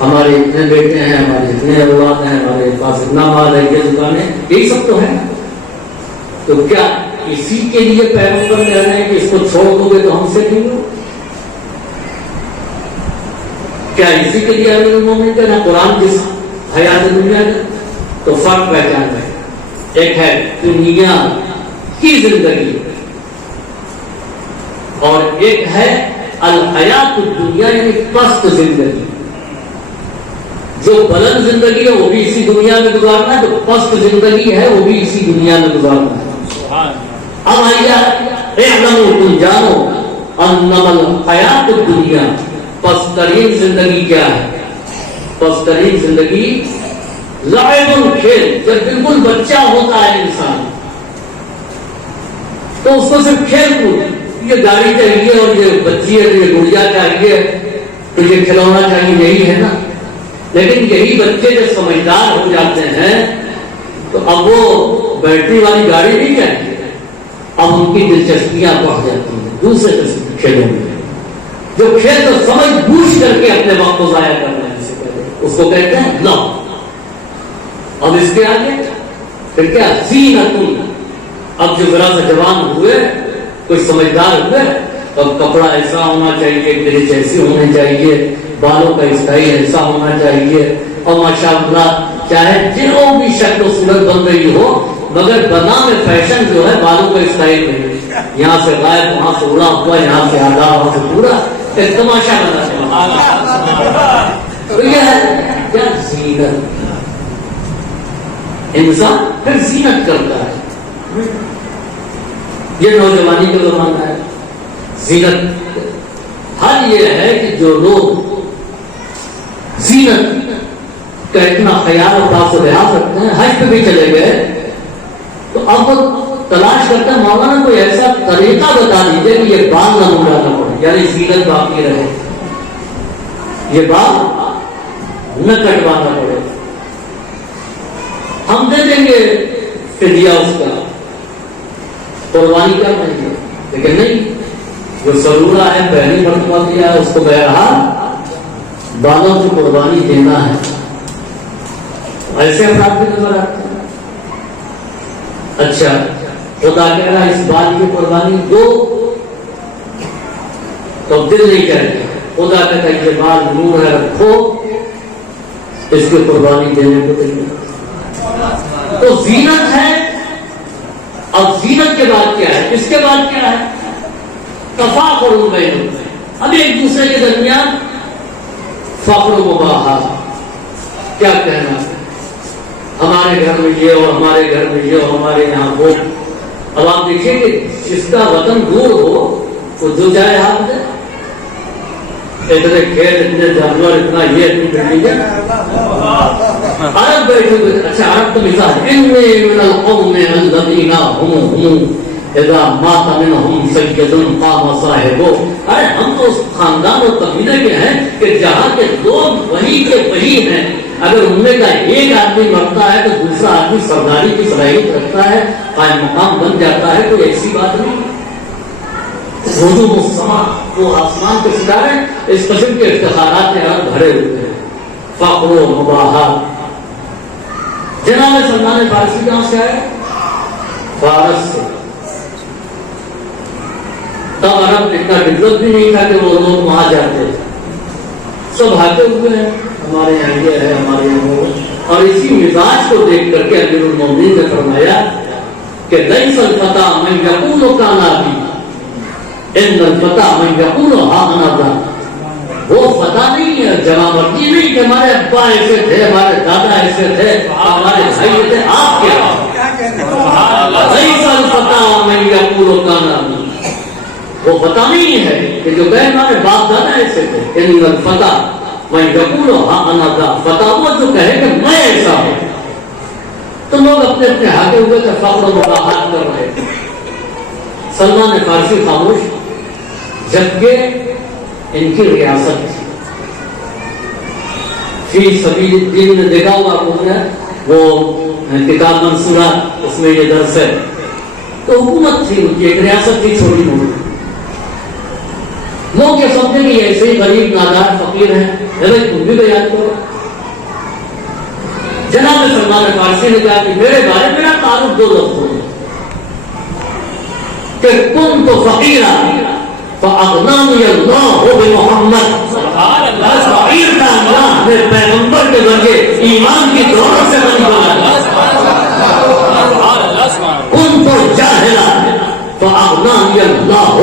ہمارے اتنے بیٹے ہیں، ہمارے اتنے اولاد ہیں، ہمارے پاس اتنا مال ہے، یہ دکانیں، یہی سب تو ہے. تو کیا اسی کے لیے پیغمبر کہہ رہے ہیں کہ اس کو چھوڑ دو گے تو ہم سے نہیں ہو؟ کیا اسی کے لیے امیر المومنین کہنا قرآن جس حیات دنیا کا؟ تو فرق پہچان ہے. ایک ہے دنیا کی زندگی اور ایک ہے الحیات الدنیا یعنی پست زندگی. جو بلند زندگی ہے وہ بھی اسی دنیا میں گزارنا ہے، جو پست زندگی ہے وہ بھی اسی دنیا میں گزارنا ہے. اب آئیے اعلموا، تم جانو، انما الحیات الدنیا، پست ترین زندگی کیا ہے؟ پست ترین زندگی لعب، کھیل. جب بالکل بچہ ہوتا ہے انسان تو اس کو صرف کھیل کود، یہ گاڑی چاہیے اور یہ بچی ہے، یہ گڑیا چاہیے، تو یہ کھلونا چاہیے، یہی ہے نا. لیکن یہی بچے جب سمجھدار ہو جاتے ہیں تو اب وہ بیٹری والی گاڑی نہیں چاہیے، اب ان کی دلچسپیاں بڑھ جاتی ہیں دوسرے کھیلوں میں. جو کھیل تو سمجھ بوجھ کر کے اپنے وقت کو ضائع کرنا ہے سے پہلے اس کو کہتے ہیں لو. اب اس کے آگے پھر کیا؟ زینت. اب جو ذرا سا جوان ہوئے، کوئی سمجھدار ہوئے، اب کپڑا ایسا ہونا چاہیے، میرے جیسی ہونی چاہیے، بالوں کا اسٹائل ایسا ہونا چاہیے، اور ماشاءاللہ چاہے جو بھی شکل و صورت بن رہی ہو، مگر بنام فیشن جو ہے بالوں کا اسٹائل نہیں، یہاں سے غائب وہاں سے اڑا ہوا، یہاں سے آدھا وہاں سے پورا ایک تماشا بنا، تو یہ ہے کیا زینت، انسان پھر زینت کرتا ہے، یہ نوجوانی کا زمانہ ہے، زینت حل یہ ہے کہ جو لوگ زینت کا اتنا خیال اور پاس و لحاظ رکھتے ہیں، حج پہ بھی چلے گئے تو اب تلاش کرتے ہیں مولانا کوئی ایسا طریقہ بتا دیجیے کہ یہ بال نہ مڑانا پڑے، یعنی زینت باقی رہے، یہ بال نہ کٹوانا پڑے، ہم دے دیں گے فدیہ اس کا، قربانی کر دیں گے، لیکن نہیں، جو ضرورہ ہے پہلی مرتبہ دیا ہے اس کو بہرحال بالوں کی قربانی دینا ہے، ایسے افراد بھی نظر آتے ہیں۔ اچھا خدا کہہ رہا اس بال کی قربانی دو، تو دل نہیں کہتے، خدا کہتا ہے یہ بال نور ہے رکھو، اس کی قربانی دینے کو تیار، تو زینت ہے۔ اب زینت کے بعد کیا ہے، اس کے بعد کیا ہے، تفاخر بینہم، اب ایک دوسرے کے درمیان فخر و مباحثہ، کیا کہنا ہے ہمارے گھر میں یہ اور ہمارے گھر میں یہ اور ہمارے یہاں وہ۔ اب آپ دیکھیں کہ جس کا وطن دور ہو وہ جو جائے ہاتھ دے، اتنے کھیت اتنے جانور اتنا یہ اتنی بلڈنگیں، عرب بیٹھے ہوئے، اچھا عرب تو مثال، ان من القوم الذین هم اذا مات منهم سید قام صاحبہ، ارے ہم تو اس خاندان اور قبیلے کے ہیں کہ جہاں کے لوگ وہی کے وہی ہیں، اگر ان میں کا ایک آدمی مرتا ہے تو دوسرا آدمی سرداری کی صلاحیت رکھتا ہے، قائم مقام بن جاتا ہے، کوئی ایسی بات نہیں۔ نجوم السماء، وہ آسمان کے ستارے، اس قسم کے افتخارات میں عرب بھرے ہوئے ہیں، فخر و مباحثہ۔ جناب سلمان فارسی کہاں سے آئے؟ فارس سے۔ تب عرب اتنا ڈیولپ بھی نہیں تھا کہ وہ لوگ وہاں جاتے، سب آتے ہوئے ہیں، ہمارے یہاں یہ ہے، ہمارے یہاں وہ، اور اسی مزاج کو دیکھ کر کے امیر المومنین نے فرمایا کہ لیس الفتى من یقول کان ابی ان الفتى من یقول ها انا ذا، وہ فتح نہیں ہے، جوامردی نہیں کہ ہمارے ابا ایسے تھے، ہمارے دادا ایسے تھے، ہمارے بھائی تھے، آپ کیا؟ لیس الفتى من یقول کان ابی، وہ فتح نہیں ہے کہ جو کہے ہمارے باپ دادا ایسے تھے، ان الفتى من یقول ها انا ذا، فتح وہ جو کہے کہ میں ایسا ہوں۔ تو لوگ اپنے اپنے ہاکے ہوئے تھے، فخر و مباحث کر رہے تھے۔ سلمان فارسی خاموش، جبکہ ان کی ریاست تھی، فی سبیل الدین نے دیکھا ہوگا آپ نے، وہ کتاب منصورہ، اس میں یہ درس ہے، تو حکومت تھی ان کی، ایک ریاست تھی چھوٹی موٹی، لوگ یہ سمجھے کہ یہ ایسے ہی غریب نادار فقیر ہیں، تم بھی بیان کرو۔ جناب سلمان فارسی نے کہا کہ میرے بارے میں تعارف دو لفظوں میں، کہ کن تو فقیرا فاغنانی اللہ بمحمد، فقیر کا اللہ نے پیغمبر کے ذریعے ایمان کی دولت سے بنی بنا، کن تو جاہلا فاغنانی اللہ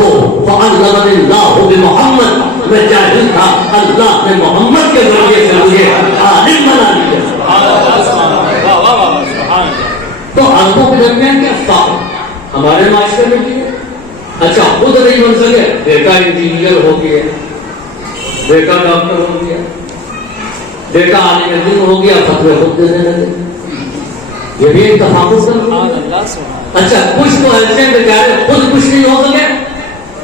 فعلمنی اللہ بمحمد، میں جاہل تھا، اللہ نے محمد کے ذریعے سے مجھے عالم بنا دیا۔ تو عربوں کے درمیان کیا فخر، ہمارے معاشرے میں بھی ہے۔ اچھا خود نہیں بن سکے، بیٹا انجینئر ہو گیا، بیٹا ڈاکٹر ہو گیا، بیٹا عالم دین ہو گیا، فتوے خود دینے لگے، یہ بھی ایک تفاخر ہے۔ اچھا کچھ تو ایسے بیچارے خود کچھ نہیں ہو سکے،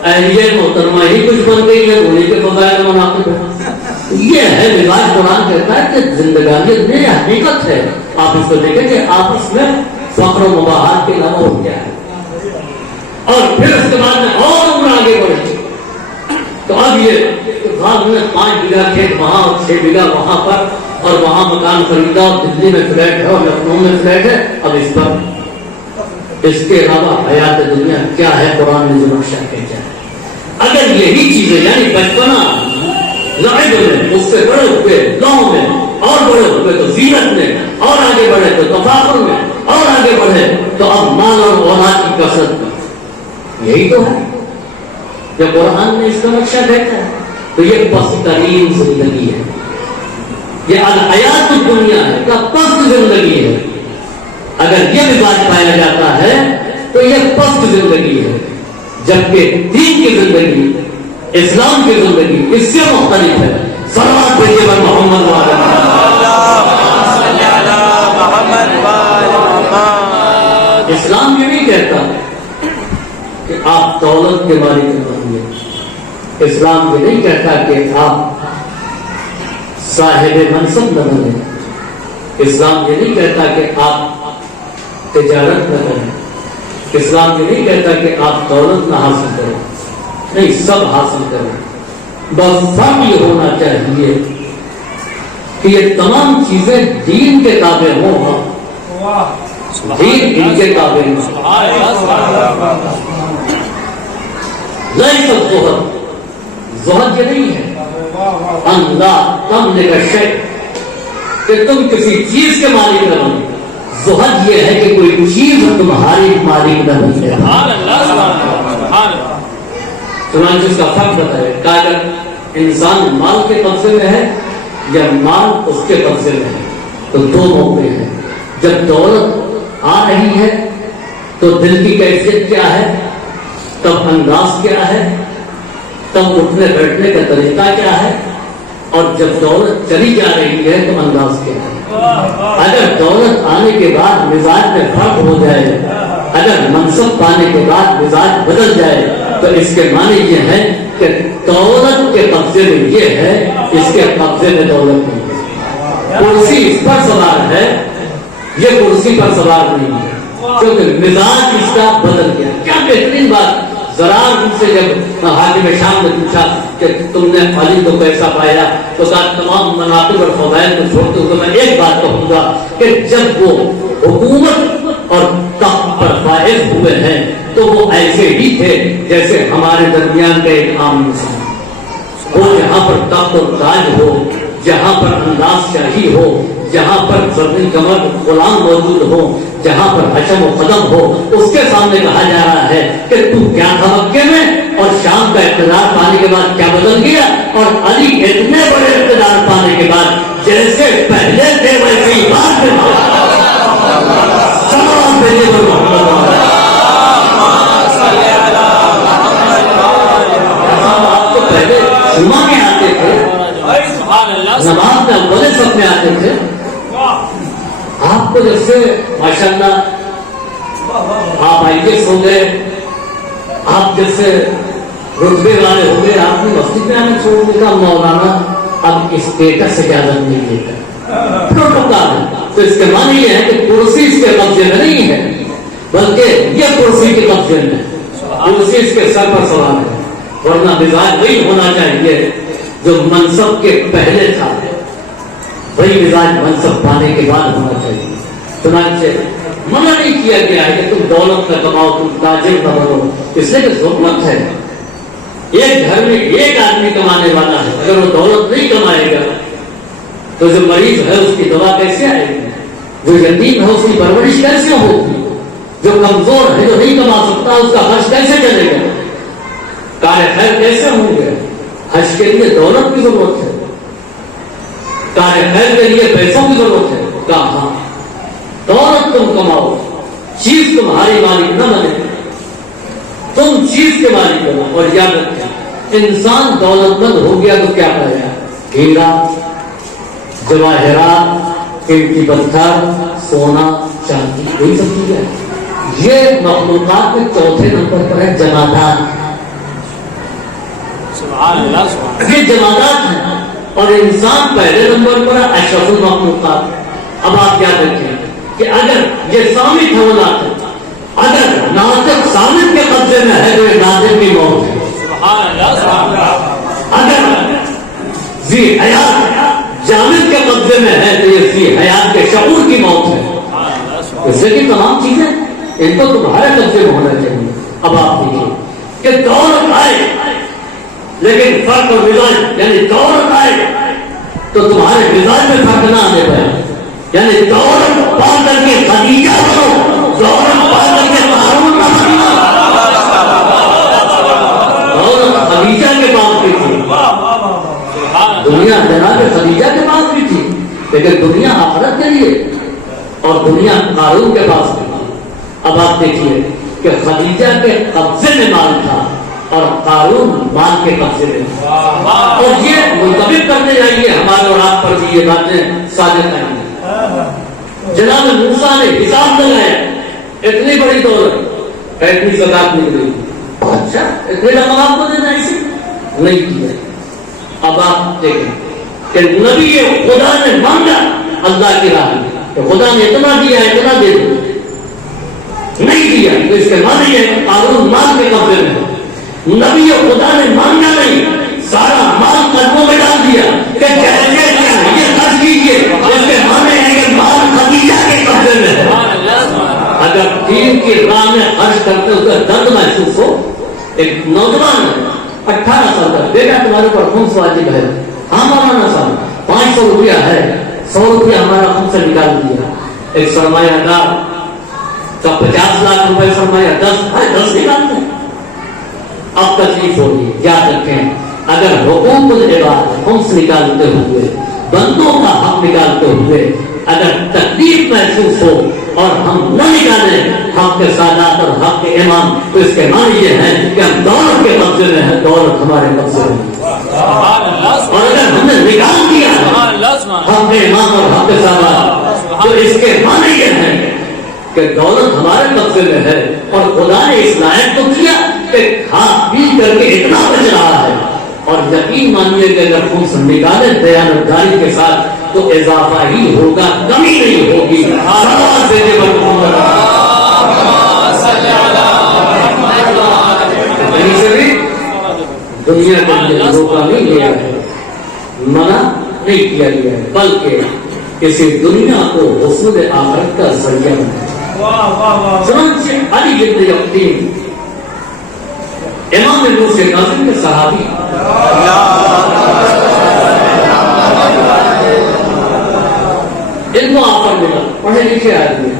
اہلیہ محترمہ ہی کچھ بن گئی ہے، انہیں کے فضائل مناقب ہے۔ یہ ہے مزاج، قرآن کہتا ہے کہ زندگانیت میں حقیقت ہے، آپ اس کو دیکھیں کہ آپس میں فخر و مباحث کے علاوہ ہو کیا ہے، اور پھر اس کے بعد میں اور عمر آگے بڑھے، تو اب یہ بعد میں 5 بیگھہ کھیت وہاں اور 6 بیگھہ وہاں پر، اور وہاں مکان خریدا، اور دلی میں فلیٹ ہے اور لکھنؤ میں فلیٹ ہے، اب اس پر اس کے علاوہ حیات دنیا کیا ہے، قرآن نے جو نقشہ کھینچا ہے۔ اگر یہی چیزیں یعنی بچپنا لعب میں، اس سے بڑے ہوئے لو میں، اور بڑے ہوئے تو زینت میں، اور آگے بڑھے تو تفاخر میں، اور آگے بڑھے تو اب مال اور اولاد کی کثرت میں. یہی تو ہے جب قرآن نے اس کا نقشہ دیکھا ہے. تو یہ پست ترین زندگی ہے، یہ الحیات الدنیا ہے، کا پست زندگی ہے. اگر یہ مزاج پایا جاتا ہے تو یہ پست زندگی ہے، جبکہ دین کی زندگی، اسلام کی زندگی اس سے مختلف ہے. صلوات بھیجیے بر محمد اسلام یہ نہیں کہتا کہ آپ دولت کے مالک نہ بنیے. اسلام یہ نہیں کہتا کہ آپ صاحب منصب نہ بنیں. اسلام یہ نہیں کہتا کہ آپ تجارت نہ کریں. اسلام یہ نہیں کہتا کہ آپ دولت نہ حاصل کریں. نہیں، سب حاصل کریں. بس فرق یہ ہونا چاہیے کہ یہ تمام چیزیں دین کے تابع ہوں. دین ان کے تابع ہوں. ليس الزہد، زہد یہ نہیں ہے اللہ تملک الشیء کہ تم کسی چیز کے مالک نہ بنو. زہد یہ ہے کہ کوئی چیز تمہاری مالک نہ بنے. چنانچہ اس کا فرق بتائے کہ اگر انسان مال کے قبضے میں ہے یا مال اس کے قبضے میں ہے تو دو موقع ہیں. جب دولت آ رہی ہے تو دل کی کیفیت کیا ہے، تب انداز کیا ہے، تب اٹھنے بیٹھنے کا طریقہ کیا ہے، اور جب دولت چلی جا رہی ہے تو انداز کیا ہے. اگر دولت آنے کے بعد مزاج میں فرق ہو جائے، اگر منصب پانے کے بعد مزاج بدل جائے تو اس کے معنی یہ ہے کہ دولت کے قبضے میں یہ ہے، اس کے قبضے میں دولت نہیں ہے. کرسی اس پر سوار ہے، یہ کرسی پر سوار نہیں ہے، کیونکہ مزاج اس کا بدل گیا. کیا بہترین بات. زرار ان سے جب حاکم شام نے پوچھا کہ تم نے علی کو کیسا پایا تو کہا تمام مناقب اور فضائل کو چھوڑتے ہوئے میں ایک بات کہوں گا کہ جب وہ حکومت اور تخت پر فائز ہوئے ہیں تو وہ ایسے ہی تھے جیسے ہمارے درمیان کا ایک عام انسان. وہ جہاں پر تخت اور تاج ہو، جہاں پر انداز شاہی ہو، جہاں پر زرنی کمر غلام موجود ہو، جہاں پر حشم و قدم ہو، اس کے سامنے کہا جا رہا ہے کہ تو کیا تھا مکے میں اور شام کا اقتدار پانے کے بعد کیا بدل گیا. اور علی اتنے بڑے اقتدار پانے کے بعد جیسے پہلے تھے ویسے ہی بعد میں آپ تو پہلے جمعہ میں آتے تھے، نماز میں اول صف میں آتے تھے. آپ کو جب سے ماشاءاللہ آپ IAS ہو گئے، آپ جیسے رتبے والے ہو گئے، آپ نے مسجد میں آنے چھوڑ دیا. مولانا اب اسٹیٹس اجازت نہیں دیتا، پروٹوکول ہے. تو اس کے معنی یہ ہے کہ کرسی اس کے قبضے میں نہیں ہے بلکہ یہ کرسی کے قبضے میں، کرسی اس کے سر پر سوار ہے. ورنہ مزاج وہی ہونا چاہیے جو منصب کے پہلے تھا، وہی مزاج منصب پانے کے بعد ہونا چاہیے. چنانچہ منع نہیں کیا گیا ہے کہ تم دولت نہ کماؤ، تم تاجر نہ بنو، اس لیے کہ ضرورت ہے. ایک گھر میں ایک آدمی کمانے والا ہے، اگر وہ دولت نہیں کمائے گا تو جو مریض ہے اس کی دوا کیسے آئے گی، جو یتیم ہے اس کی پرورش کیسے ہوگی، جو کمزور ہے جو نہیں کما سکتا اس کا خرچ کیسے چلے گا، کار خیر کیسے ہوں گے. حج کے لیے دولت کی ضرورت ہے، کار خیر کے لیے پیسوں کی ضرورت ہے. کہاں دولت تم کماؤ، چیز تمہاری مالک نہ بنے، تم چیز کے مالک بنو. اور یاد رکھیں انسان دولت مند ہو گیا تو کیا پایا، ہیرا جواہرات، قیمتی پتھر، سونا چاندی، یہی سب چیزیں. یہ مخلوقات میں چوتھے نمبر پر ہے جمادات. یہ جمادات ہیں اور انسان پہلے نمبر پر ہے اشرف المخلوقات. اب آپ یاد رکھیں کہ اگر یہ سامت حوالات ہے، اگر ناطق سامت کے قبضے میں ہے تو یہ ناطق کی موت ہے. اگر ذی حیات جامد کے قبضے میں ہے تو یہ ذی حیات کے شعور کی موت ہے. اس سے کہ تمام چیزیں ان کو تمہارے قبضے میں ہونا چاہیے. اب آپ دیکھیں کہ دولت آئے لیکن فرق اور مزاج یعنی دولت آئے تو تمہارے مزاج میں فرق نہ آنے پائے، یعنی دولت پا کر کے خدیجہ بنو، دولت پا کر کے قارون نہ بنو۔ دولت خدیجہ کے پاس بھی تھی، دنیا جناب خدیجہ کے پاس بھی تھی، لیکن دنیا آخرت کے لیے، اور دنیا قارون کے پاس بھی تھی۔ اب آپ دیکھیے کہ خدیجہ کے قبضے میں مال تھا اور قارون مال کے قبضے میں تھا، اور یہ منتخب کرنے جائیے ہمارے اور آپ پر بھی یہ باتیں صادق ہیں۔ جناب موسیٰ نے حساب لگایا، اتنی بڑی دولت اتنی زکات نکلی، اچھا اتنے رقم آپ کو دینا اسے نہیں کیا۔ اب آپ دیکھیں کہ نبی خدا نے مانگا اللہ کی راہ میں تو خدا نے اتنا دیا اتنا دے دیا، نہیں دیا تو اس کے معنی ہے کہ قارون مال کے قبضے میں ہے۔ نبی خدا نے مانگا نہیں، سارا مال قدموں میں ڈال دیا کہ جیسے یہ خرچ کیجیے، اس کے معنی ہے کہ مال خدیجہ کے قبضے میں ہے۔ اگر دین کی راہ میں خرچ کرتے ہوئے درد محسوس ہو، ایک نوجوان 18 سال کا بیٹا تمہارے پر خمس واجب ہے، ہاں مولانا صاحب 500 روپیہ ہے، 100 روپیہ ہمارا خمس سے نکال دیا، ایک سرمایہ دار کا 50 لاکھ روپے سرمایہ 10 نکالتے ہیں۔ اب تکلیف ہوگی، یاد رکھیں اگر حقوق العباد خمس نکالتے ہوئے، بندوں کا حق نکالتے ہوئے اگر تکلیف محسوس ہو اور ہم نہ نکالیں حق کے سادات اور حق کے امام، تو اس کے معنی یہ ہے کہ ہم دولت کے قبضے میں ہیں، دولت ہمارے قبضے میں ہے۔ اور اگر ہم نے نکال دیا حق کے امام اور حق کے سادات، تو اس کے معنی یہ ہے کہ دولت ہمارے قبضے میں ہے، اور خدا نے اس لائق تو کیا کہ کھا پی کر کے اتنا بچ رہا ہے۔ اور یقین مانیے کہ اگر خمس نکالے دیانتداری کے ساتھ تو اضافہ ہی ہوگا، کمی نہیں ہوگی۔ کہیں سے بھی دنیا کے لیے روکا نہیں گیا ہے، منع نہیں کیا گیا ہے، بلکہ اسے دنیا کو حصول آخرت کا ذریعہ بنایا۔ چنانچہ علی بن یقین امام موسیٰ کاظم کے صحابی، ان کو آفر ملا، پڑھے لکھے آدمی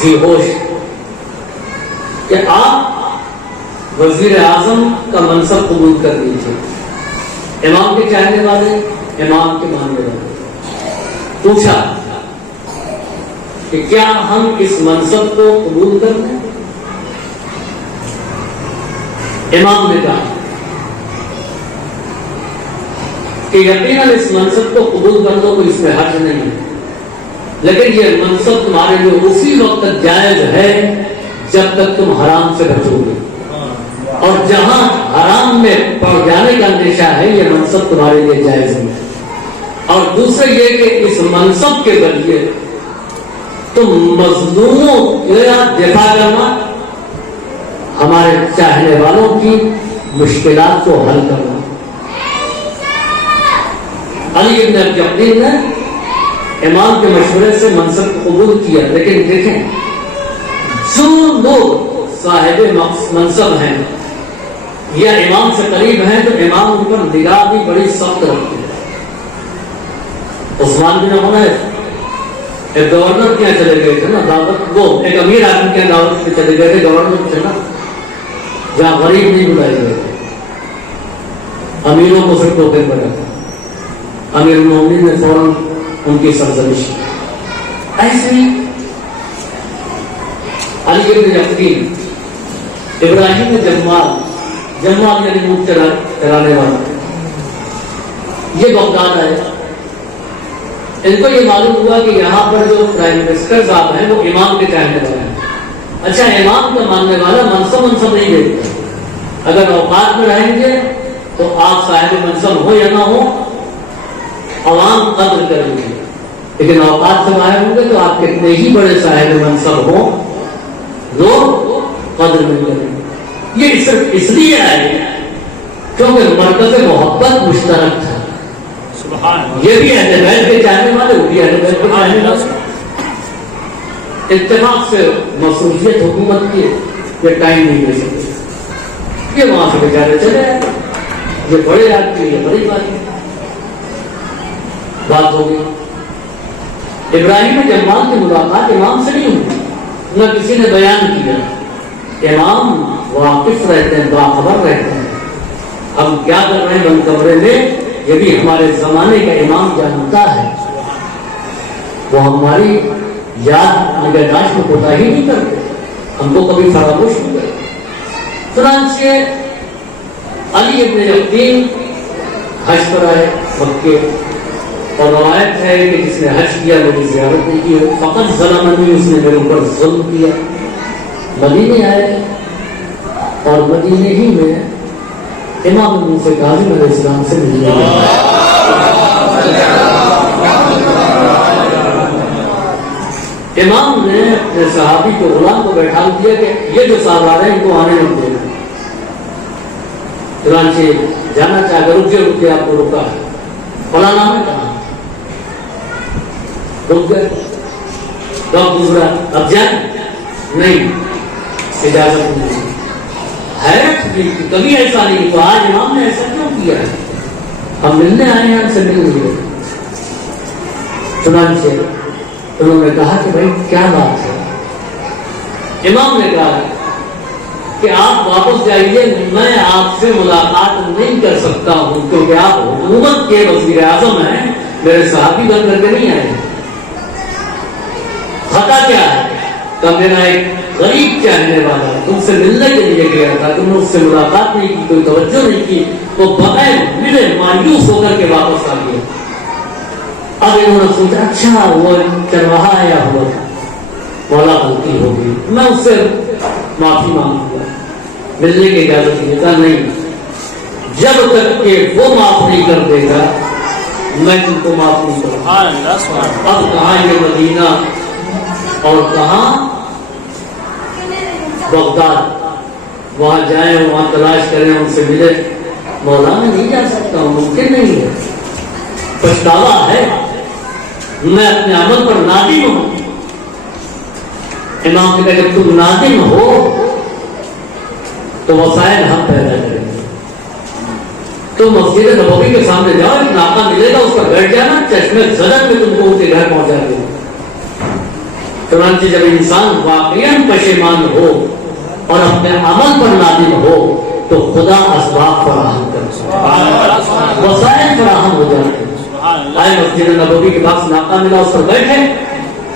ذی ہوش، کہ آپ وزیر اعظم کا منصب قبول کر لیجیے۔ امام کے چاہنے والے، امام کے ماننے والے، پوچھا کہ کیا ہم اس منصب کو قبول کر لیں؟ امام نے کہا کہ یقیناً اس منصب کو قبول کر دو، کوئی اس میں حرج نہیں ہے، لیکن یہ منصب تمہارے لیے اسی وقت تک جائز ہے جب تک تم حرام سے بچو گے، اور جہاں حرام میں پڑ جانے کا اندیشہ ہے یہ منصب تمہارے لیے جائز نہیں ہے۔ اور دوسرے یہ کہ اس منصب کے ذریعے تم مظلوموں کا دفاع کرنا، ہمارے چاہنے والوں کی مشکلات کو حل کرنا۔ علی بن ابی طالب نے امام کے مشورے سے منصب کو قبول کیا، لیکن دیکھیں جو لوگ صاحب منصب ہیں یا امام سے قریب ہیں تو امام ان پر نگاہ بھی بڑی سخت رکھتے ہیں۔ عثمان بن حنیف ایک گورنر کے یہاں چلے گئے تھے نا دعوت، وہ ایک امیر آدمی کے دعوت پہ چلے گئے تھے، گورنر تھے نا، جہاں غریب نہیں بلائے گئے تھے، امیروں کو پھر ٹوکے پر رکھا۔ امیر المومنین نے فوراً ان کی سرزنش کی۔ ایسے ہی علی بن یقین ابراہیم جمال یعنی اونٹ چلانے والا، یہ بغداد آئے، ان کو یہ معلوم ہوا کہ یہاں پر جو پرائم منسٹر صاحب ہیں وہ امام کے چاہنے والے ہیں۔ اچھا امام کا ماننے والا منصب نہیں دیکھتا، اگر اوقات میں رہیں گے تو آپ صاحب منصب ہو یا نہ ہو عوام قدر کریں گے، لیکن اوقات سے باہر ہوں گے تو آپ کتنے ہی بڑے صاحب منصب ہوں لوگ قدر نہیں کریں گے۔ یہ صرف اس لیے آئے کیونکہ مرکز محبت مشترک تھا، یہ بھی اہل بیت کے چاہنے والے، وہ بھی اہل بیت کے چاہنے والے، اتفاق سے مصروفیت حکومت کی یہ ٹائم نہیں دے سکتے، یہ وہاں سے بیچارے چلے یہ بڑے آدمی کے لیے بڑی بات ہو گئی. ابراہیم جمال کی ملاقات امام سے نہیں ہوئی، نہ کسی نے بیان کیا. امام واقف رہتے ہیں، باخبر رہتے ہیں. ہم کیا کر رہے ہیں بند کمرے میں، یہ بھی ہمارے زمانے کا امام جانتا ہے. وہ ہماری یاد نگہداشت میں کوتاہی نہیں کرتے، ہم کو کبھی فراموش نہیں کرتے. چنانچہ علی ابن یقین حج پر آئے مکے، اور روایت ہے کہ جس نے حج کیا میری زیارت نہیں کی، فقط ظلمنی، اس نے میرے اوپر ظلم کیا. مدینے آئے اور مدینے ہی میں امام موسیٰ کاظم علیہ السلام سے ملے. امام نے اپنے صحابی کو غلام کو بیٹھا دیا کہ یہ جو صاحب آ رہے ہیں ان کو آنے مت دینا. چنانچہ جانا چاہ کر رک گئے، آپ کو روکا ہے. فلاں نام ہے کہاں؟ رک گئے. وقت گزرا، اب جائیں؟ نہیں، اجازت نہیں. حیرت بھی کبھی ایسا نہیں. تو آج امام نے ایسا کیوں کیا ہے؟ ہم ملنے آئے ہیں، ہم سے مل گئے. چنانچہ انہوں نے کہا کہ بھائی کیا بات ہے؟ امام نے کہا کہ آپ واپس جائیے، میں آپ سے ملاقات نہیں کر سکتا ہوں کیونکہ آپ حکومت کے وزیر اعظم ہیں، میرے صحابی بن کر کے نہیں آئے. خطا کیا ہے؟ کہ میرا ایک غریب چاہنے والا تم سے ملنے کے لیے گیا تھا، تم نے اس سے ملاقات نہیں کی، کوئی توجہ نہیں کی، وہ بغیر ملے مایوس ہو کر کے واپس آ گیا. اب انہوں نے سوچا اچھا وہ چرواہا آیا ہوا تھا، مولا غلطی ہو گئی، میں اس سے معافی مانگوں گا. ملنے کی اجازت دیتا نہیں، جب تک کہ وہ معاف نہیں کر دے گا میں تم کو معاف نہیں کروں گا. اب کہاں یہ مدینہ اور کہاں بغداد، وہاں جائیں، وہاں تلاش کریں، ان سے ملے. مولا میں نہیں جا سکتا ہوں، ممکن نہیں ہے. پچھتاوا ہے، میں اپنے عمل پر نادم ہوں. امام کہتے ہیں کہ تم نادم ہو تو وسائل ہم پیدا کریں گے. تم مسجد نبوی کے سامنے جاؤ، ایک ناکہ ملے گا، اس پر بیٹھ جانا، چشمے زدن میں تم کو اس کے گھر پہنچا دے. چنانچہ جب انسان واقعاً پشیمان ہو اور اپنے عمل پر نادم ہو تو خدا اسباب فراہم کرتا ہے، وسائل فراہم ہو جاتے ہیں. آئے مسجد نبوی کے پاس ناکہ ملا، اس پر بیٹھے،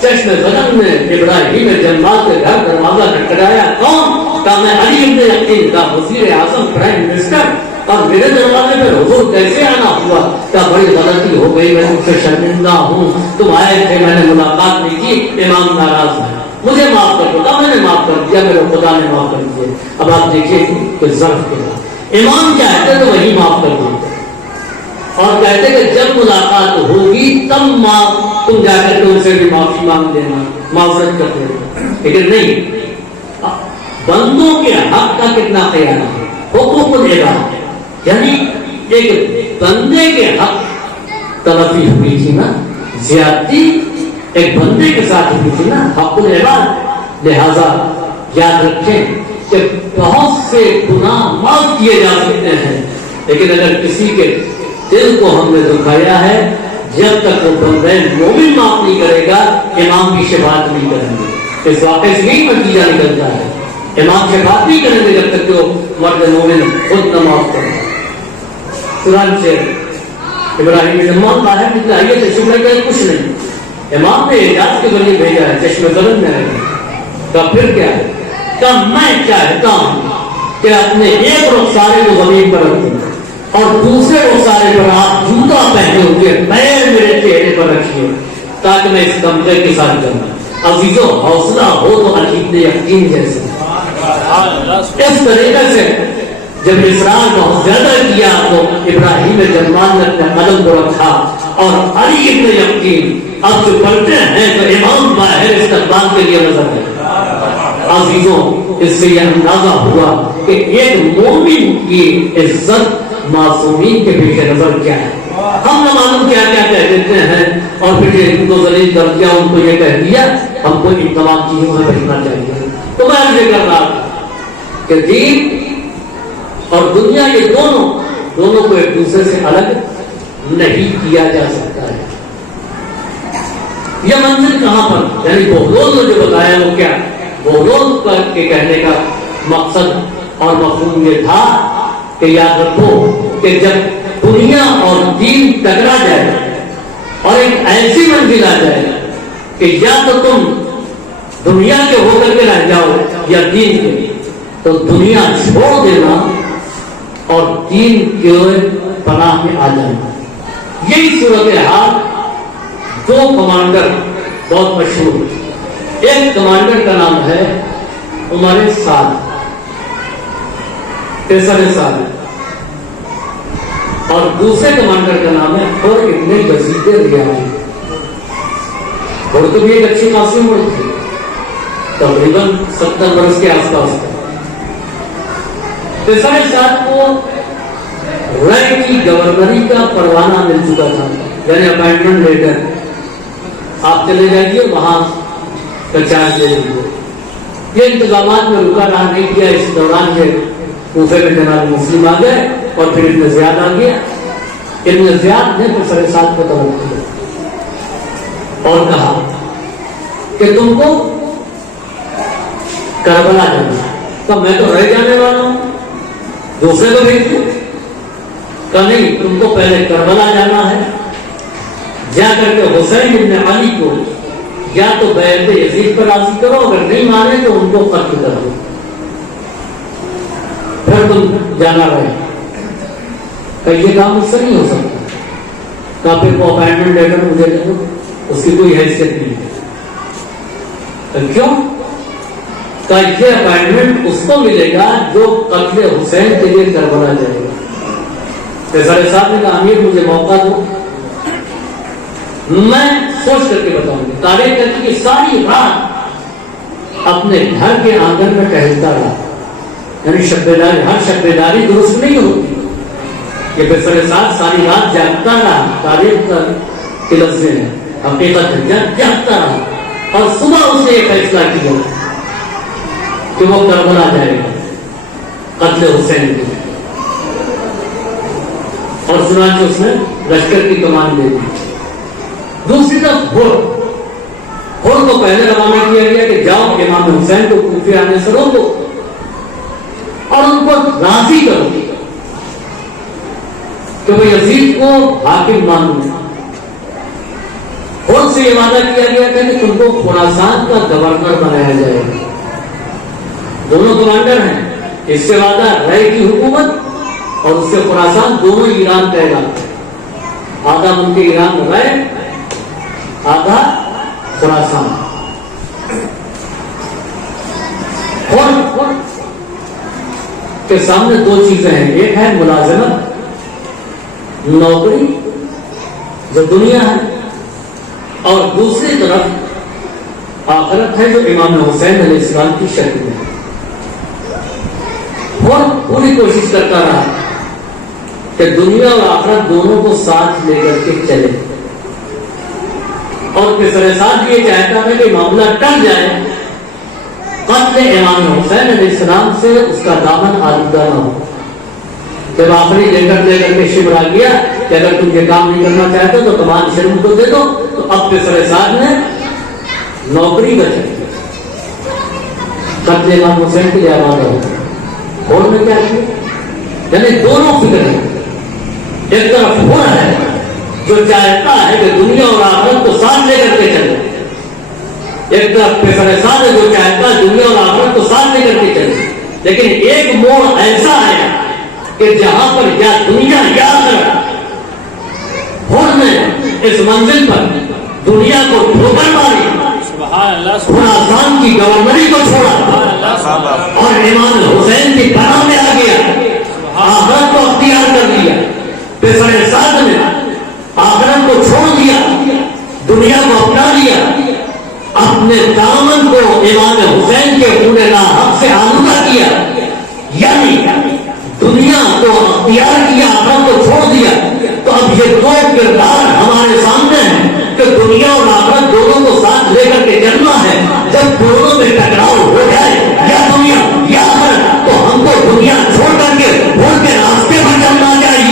چشم زدن میں ابراہیم جمال کے گھر دروازہ کھٹکھٹایا. کون؟ کہا میں علی ابن یقین کا وزیر اعظم پرائم منسٹر، اور میرے دروازے پہ حضور کیسے آنا ہوا؟ کیا بڑی غلطی ہو گئی، میں تم سے شرمندہ ہوں، تم آئے تھے، میں نے ملاقات نہیں کی، امام ناراض ہے، مجھے معاف کر دو. میں نے معاف کر دیا، میرے خدا نے معاف کر دیا. اب آپ دیکھیے کہ ظرف کیا، امام چاہتے تو وہی معاف کر دیتے اور کہتے کہ جب ملاقات ہوگی تب تم جا کر کے ان سے بھی معافی مانگ دینا، معذرت کر دینا. لیکن نہیں، بندوں کے حق کا کتنا خیال ہے. حقوق العباد، یعنی ایک بندے کے حق تلفی ہوئی تھی نا، زیادتی ایک بندے کے ساتھ ہوئی تھی نا، حق العباد. لہذا یاد رکھیں کہ بہت سے گناہ معاف کیے جا سکتے ہیں، لیکن اگر کسی کے دل کو ہم نے دکھایا ہے، جب تک وہ بندہ مومن معاف نہیں کرے گا، امام کی شفاعت نہیں کریں گے. اس واقعے سے یہی نتیجہ نکلتا ہے، امام شفاعت نہیں کریں گے جب تک کہ وہ مرد مومن خود نہ معاف کرے. چنانچہ ابراہیم جمال باہر نکلا، یہ چشم میں کہ کچھ نہیں، امام نے اعجاز کے ذریعے بھیجا ہے، چشم زدن میں ہے. تو پھر کیا ہے؟ کہ میں چاہتا ہوں کہ اپنے ایک رخسارے کو زمین پر رکھ دوں اور دوسرے رخسارے پر آپ جوتا پہنے ہوئے پیر میرے چہرے پر رکھیے تاکہ میں اس کمرے کے ساتھ جاؤں. عزیزو حوصلہ ہو تو عجیب یقین جیسے اس طریقے سے جب اسرار بہت زیادہ کیا تو ابراہیم جمال نے اپنے قدم کو رکھا اور علی ابن یقین اب جو پلٹے ہیں تو امام باہر استقبال کے لیے نظر ہے. عزیزوں اس سے یہ اندازہ ہوا کہ ایک مومن کی عزت معصومین کے پیش نظر کیا ہے. ہم نہ معلوم کیا کیا کہہ دیتے ہیں اور پھر ان کو ذلیل کر دیا، ان کو یہ کہہ دیا. ہم کو ان تمام چیزوں سے بچنا چاہیے. تو میں یہ کر رہا کہ دین اور دنیا یہ دونوں دونوں کو ایک دوسرے سے الگ نہیں کیا جا سکتا ہے. یہ منزل کہاں پر، یعنی بغض نے جو بتایا وہ کیا، بغض کے کہنے کا مقصد اور مفہوم یہ تھا کہ یاد رکھو کہ جب دنیا اور دین ٹکرا جائے اور ایک ایسی منزل آ جائے کہ یا تو تم دنیا کے ہو کر کے رہ جاؤ یا دین کے، تو دنیا چھوڑ دینا اور دین کے پناہ میں آ جانا. یہی صورتحال دو کمانڈر بہت مشہور، ایک کمانڈر کا نام ہے عمر سعد 63 سال، اور دوسرے کمانڈر کا نام ہے حر ابن یزید ریاحی. اور تو بھی ایک اچھی خاصی عمر تھی، تقریباً 70 برس کے آس پاس. 63 سال کو رائے کی گورنری کا پروانہ مل چکا تھا، یعنی اپائنٹمنٹ لیٹر، آپ چلے جائیے وہاں کا چارج لے لیجیے. یہ انتظامات میں رکا رہا نہیں کیا. اس دوران یہ کوفے میں جناب مسلم آ گئے اور پھر ابن زیاد آ گیا. ابن زیاد نے پھر سر ساتھ کو توقع کیا اور کہا کہ تم کو کربلا جانا. تو میں تو رہ جانے والا ہوں، دوسرے کو بھیج دوں. کہ نہیں، تم کو پہلے کربلا جانا ہے، جا کر کے حسین ابن علی کو یا تو بیعت یزید پر راضی کرو، اگر نہیں مانے تو ان کو قتل کر دو، پھر تم جانا رہے. کہ یہ کام اس سے نہیں ہو سکتا. کہ پھر کو اپائنٹمنٹ لیٹر مجھے دے دو، اس کی کوئی حیثیت نہیں ہے. کیوں؟ کہ یہ اپائنٹمنٹ اس کو ملے گا جو قتل حسین کے لیے کربلا جائے گا. سر صاحب نے کہا امیر مجھے موقع دو، میں سوچ کر کے بتاؤں گی. تاریخ کہتی کہ ساری رات اپنے گھر کے آنگن میں ٹہلتا رہا. یعنی شبیداری، ہر شبیداری درست نہیں ہوتی. یہ پھر سر صاحب ساری رات جاگتا رہا. تاریخ کے لفظ ہے، حقیقت ہے، جاگتا رہا. اور صبح اس نے یہ فیصلہ کیا کہ وہ کربلا جائے گا قتل حسین کے لیے. اور چنانچہ اس نے لشکر کی کمان دے دی. دوسری طرف حر کو پہلے روانہ کیا گیا کہ جاؤ امام حسین کو کوفے آنے سے روکو اور ان کو راضی کرو کہ وہ یزید کو حاکم مانو. حر سے یہ وعدہ کیا گیا تھا کہ تم کو خراسان کا گورنر بنایا جائے گا. دونوں کمانڈر ہیں. اس سے وعدہ رائے کی حکومت اور اس سے خراسان دونوں ایران کا علاقہ. آدھا ملک ایران میں رائے، آدھا خراسان. اور کے سامنے دو چیزیں ہیں، ایک ہے ملازمت، نوکری جو دنیا ہے، اور دوسری طرف آخرت ہے جو امام حسین علیہ السلام کی شکل ہے. اور پوری کوشش کرتا رہا کہ دنیا اور آخرت دونوں کو ساتھ لے کر کے چلے. اور پھر سر ساتھ یہ چاہتا تھا کہ معاملہ ٹل جائے، قتل امام حسین علیہ السلام سے اس کا دامن آلودہ نہ ہو. جب آخری لے کر کے شمر آ گیا کہ اگر تم یہ کام نہیں کرنا چاہتے تو کمان شرم کو دے دو، تو اب پھر سر ساتھ نے نوکری کا چاہیے قتل امام حسین کے لیے آباد ہو. اور میں کیا کیا، یعنی دونوں فکر ہیں. ایک طرف وہ ہے جو چاہتا ہے کہ دنیا اور آخرت کو ساتھ لے کر کے چلے، ایک طرف پیسر ساتھ ہے جو چاہتا ہے دنیا اور آخرت کو ساتھ لے کر کے چلے. لیکن ایک موڑ ایسا ہے کہ جہاں پر یا دنیا یا آخرت، اور میں اس منزل پر دنیا کو ٹھوکر ماری، خراسان کی گورنری کو چھوڑا اور امام حسین کی پناہ میں آ گیا، آخرت کو اختیار کر لیا. پیسر ساتھ نے آخرت کو چھوڑ دیا، دنیا کو اپنا لیا، اپنے دامن کو امام حسین کے خون ناحق سے آلودہ کیا. یعنی دنیا کو اختیار کیا، آخرت کو چھوڑ دیا. تو اب یہ دو کردار ہمارے سامنے ہیں کہ دنیا اور آخرت دونوں کو ساتھ لے کر کے چلنا ہے. جب دونوں میں ٹکراؤ ہو جائے، یا دنیا یا آخرت، تو ہم کو دنیا چھوڑ کر کے ان کے راستے پر چلنا چاہیے.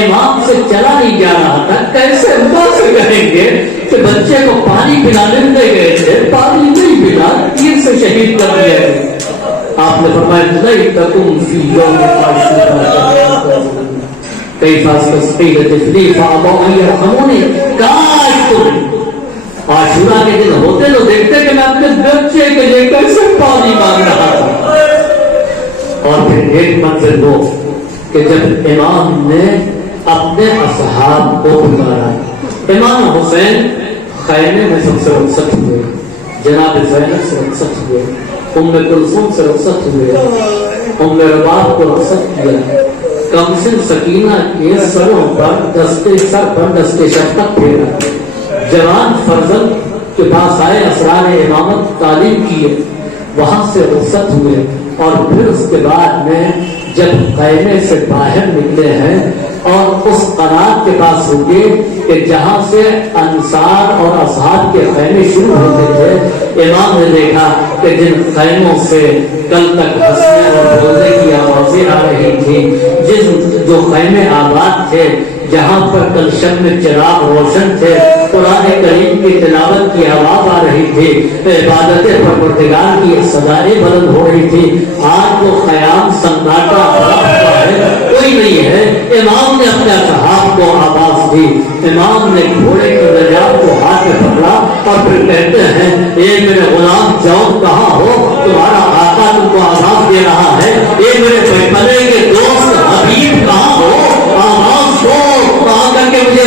امام سے چلا نہیں جا رہا تھا، کیسے ماں سے کہیں گے کہ بچے کو پانی پلانے لے گئے تھے، پانی نہیں پلا، تیر سے شہید کر دیا گیا۔ آپ نے فرمایا نہیں تکم فی یوم کئی فاصلہ قیل طفلی فابوا ان یرحمونی، کاش تم عاشورہ کے دن ہوتے تو دیکھتے کہ میں اپنے بچے کے لیے کیسے پانی مانگ رہا تھا۔ اور پھر ایک منظر وہ کہ جب امام نے اپنے اصحاب کو پکارا، امام حسین خیمے میں سب سے رخصت ہوئے، جناب زینب سے رخصت ہوئے، ام کلثوم سے رخصت ہوئے، ام رباب کو رخصت کیا، کمسن سکینہ کے سروں پر دستے سر پر دستے شفقت پھیرا، جوان فرزند کے پاس آئے، اسرار امامت تعلیم کیے، وہاں سے رخصت ہوئے، اور پھر اس کے بعد میں جب خیمے سے باہر نکلے ہیں اور اس قنات کے پاس ہوئے کہ جہاں سے انصار اور اصحاب کے خیمے شروع ہوتے تھے، امام نے دیکھا کہ جن خیموں سے کل تک ہنسنے اور بولنے کی آوازیں آ رہی تھی، جو خیمے آباد تھے، جہاں پر کل شب میں چراغ روشن تھے، قرآن کریم کی تلاوت کی آواز آ رہی تھی، عبادت پروردگار کی صدائیں بلند ہو رہی تھی، آج وہ قیام سناٹا ہے، کوئی نہیں ہے۔ امام نے اپنے اصحاب کو آواز دی، امام نے گھوڑے کے نجات کو ہاتھ میں پکڑا اور پھر کہتے ہیں اے میرے غلام جاؤ، کہاں ہو؟ تمہارا آقا تم کو آواز دے رہا ہے، اے میرے بچپنے کے دوست حبیب کہاں ہو؟ آواز دو، کہاں کر کے مجھے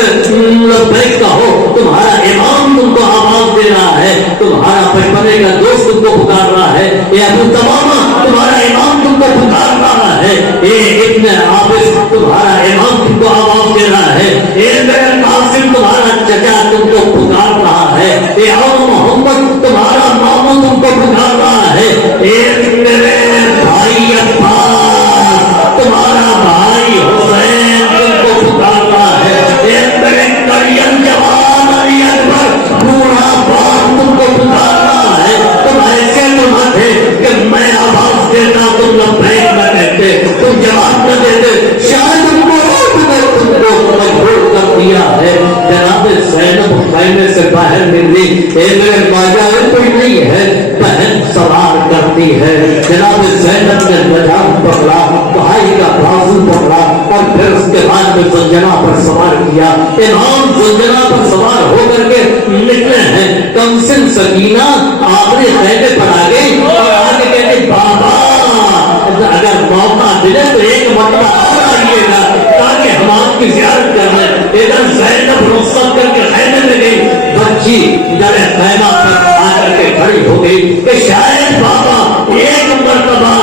لبیک کہو، تمہارا امام تم کو آواز دے رہا ہے، تمہارا بچپنے کا دوست تم کو پکار رہا ہے، اے ابو تمامہ تمہارا امام تم کو پکار رہا ہے، اے ابن عابس تمہارا امام تم کو آواز دے رہا ہے، اے میرے قاسم تمہارا چچا تم کو پکار رہا ہے، اے ابو محمد تمہارا مامو تم کو پکار رہا ہے، اے میرے بھائی عباس تمہارا بھائی حسین تم کو پکار رہا ہے، اے میرے کریل جوان علی اکبر بوڑھا باپ تم کو پکار رہا ہے۔ تم ایسے نہ تھے کہ میں آواز دیتا تم لبیک نہ کہتے، تم جواب نہ دیتے، شاید تم کو مجبور کر دیا ہے۔ جناب زینب خیمے سے باہر نکلی، اے میرے باجا کوئی نہیں ہے، بہن سوار کرتی ہے، جناب زینب نے نجات پکڑا، بھائی کا بازو پکڑا اور پھر اس کے بعد میں زنجنا پر سوار کیا۔ امام زنجنا پر سوار ہو کر کے نکلے ہیں، کمسن سکینہ آخری خیمے پر آ گئی اور آگے کہتے بابا اگر موقع ملے تو ایک مرتبہ اور آئیے گا تاکہ ہم آپ کی زیارت کر لیں۔ ادھر زینب رخصت کر کے خیمے میں گئی، بچی ڈر خیمہ پر آ کر کے کھڑی ہو گئی کہ شاید بابا ایک مرتبہ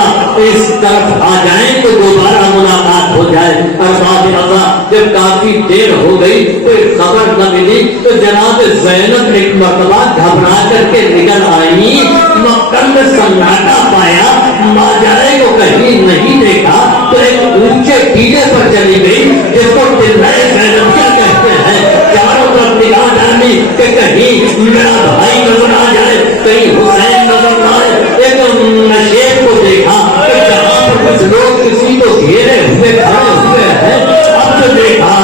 اس طرف آ جائیں تو دوبارہ ملاقات ہو جائے۔ ارباب رضا جب کافی دیر ہو گئی کوئی خبر نہ ملی تو جناب زینب ایک مرتبہ گھبرا کر کے نکل آئی، مکہ میں سناٹا پایا، ماجرے کو کہیں نہیں دیکھا تو ایک اونچے ٹیلے پر چلی گئی جس کو ٹلائے زینبیہ کہتے ہیں، چاروں طرف نگاہ ڈالی کہ کہیں میرا بھائی نظر آ جائے، کہیں حسین نظر نہ آئے۔ ایک نشیب کو دیکھا کہ جہاں پر کچھ لوگ کسی کو گھیرے ہوئے کھڑے ہوئے ہیں، اب تو دیکھا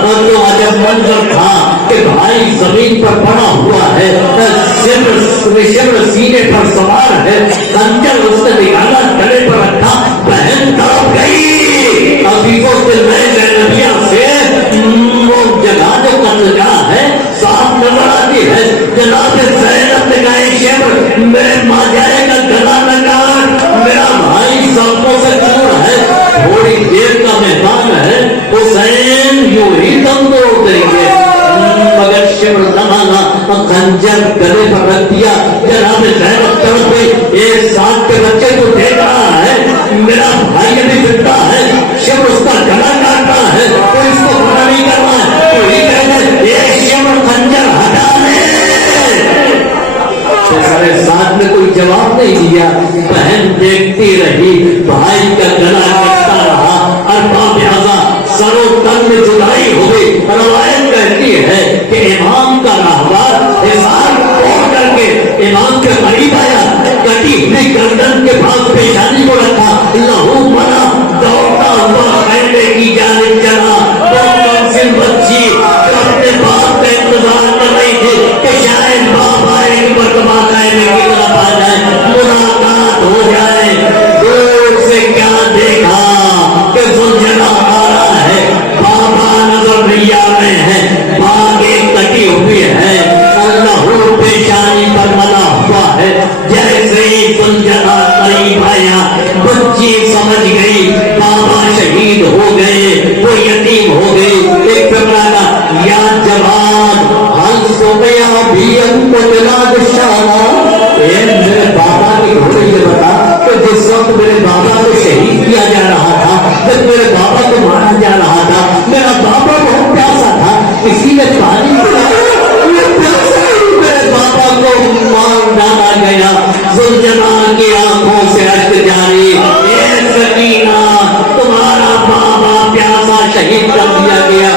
اور جو عجب منظر تھا کہ بھائی زمین پر پڑا ہوا ہے، شبر سینے پر سوار ہے، خنجر اس نے نکالا گلے پر رکھا، بہن تڑپ گئی۔ ابھی وہ دل میں زینبیہ سے وہ جگہ جو قتل گاہ ہے صاف نظر آتی ہے۔ جناب زینب نے کہا شبر میرے ماں جائے گا گلا نہ کاٹ، میرا بھائی سڑکوں سے دور ہے، تھوڑی دیر کا میدان ہے، حسین یوں ہی دم توڑ دیں گے، مگر شبر زمانہ خنجر گلے پر رکھ دیا۔ جناب زینب تڑپ گئی، ایک سال کے بچے کو دیکھ رہا ہے، میرا بھائی ابھی زندہ ہے، شبر اس کا گلا کاٹ رہا ہے، کوئی اس کو پتہ نہیں کر رہا ہے، کوئی کہتے ایک شبر خنجر ہٹا لے۔ سارے ساتھ میں کوئی جواب نہیں دیا، بہن دیکھتی رہی، بھائی کا گلا کٹتا رہا، ارباب اعضا سرو تن میں جدائی ہو گئی۔ روایت کہتی ہے کہ امام کا راہبر حصار توڑ کر کے امام کے قریب آیا، کٹی ہوئی گردن کے پاس پیشانی کو رکھا، لہو مرا، دوڑتا ہوا خیمے کی جانب چلا، بتا کہ جس وقت میرے بابا کو شہید کیا جا رہا تھا، جب میرے بابا کو مارا جا رہا تھا، میرا بابا بہت پیاسا تھا، کسی نے پانی میرے بابا کو مار ڈالا گیا، ذوالجلال کی آنکھوں سے اشک جاری، اے سکینہ تمہارا بابا پیاسا شہید کر دیا گیا،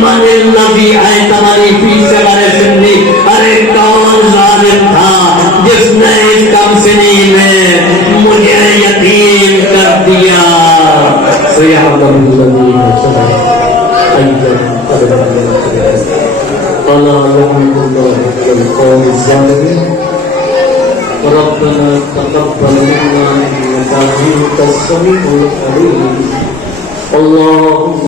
من الذی اعتمنی فی صغر سنی، ارے کون ظالم تھا جس نے اس کم سنی میں مجھے یتیم کر دیا. سیعلم الذین صدقوا ایہم ولا لعنة الله على القوم الظالمين. ربنا تقبل منا إنك أنت السميع العليم. اللهم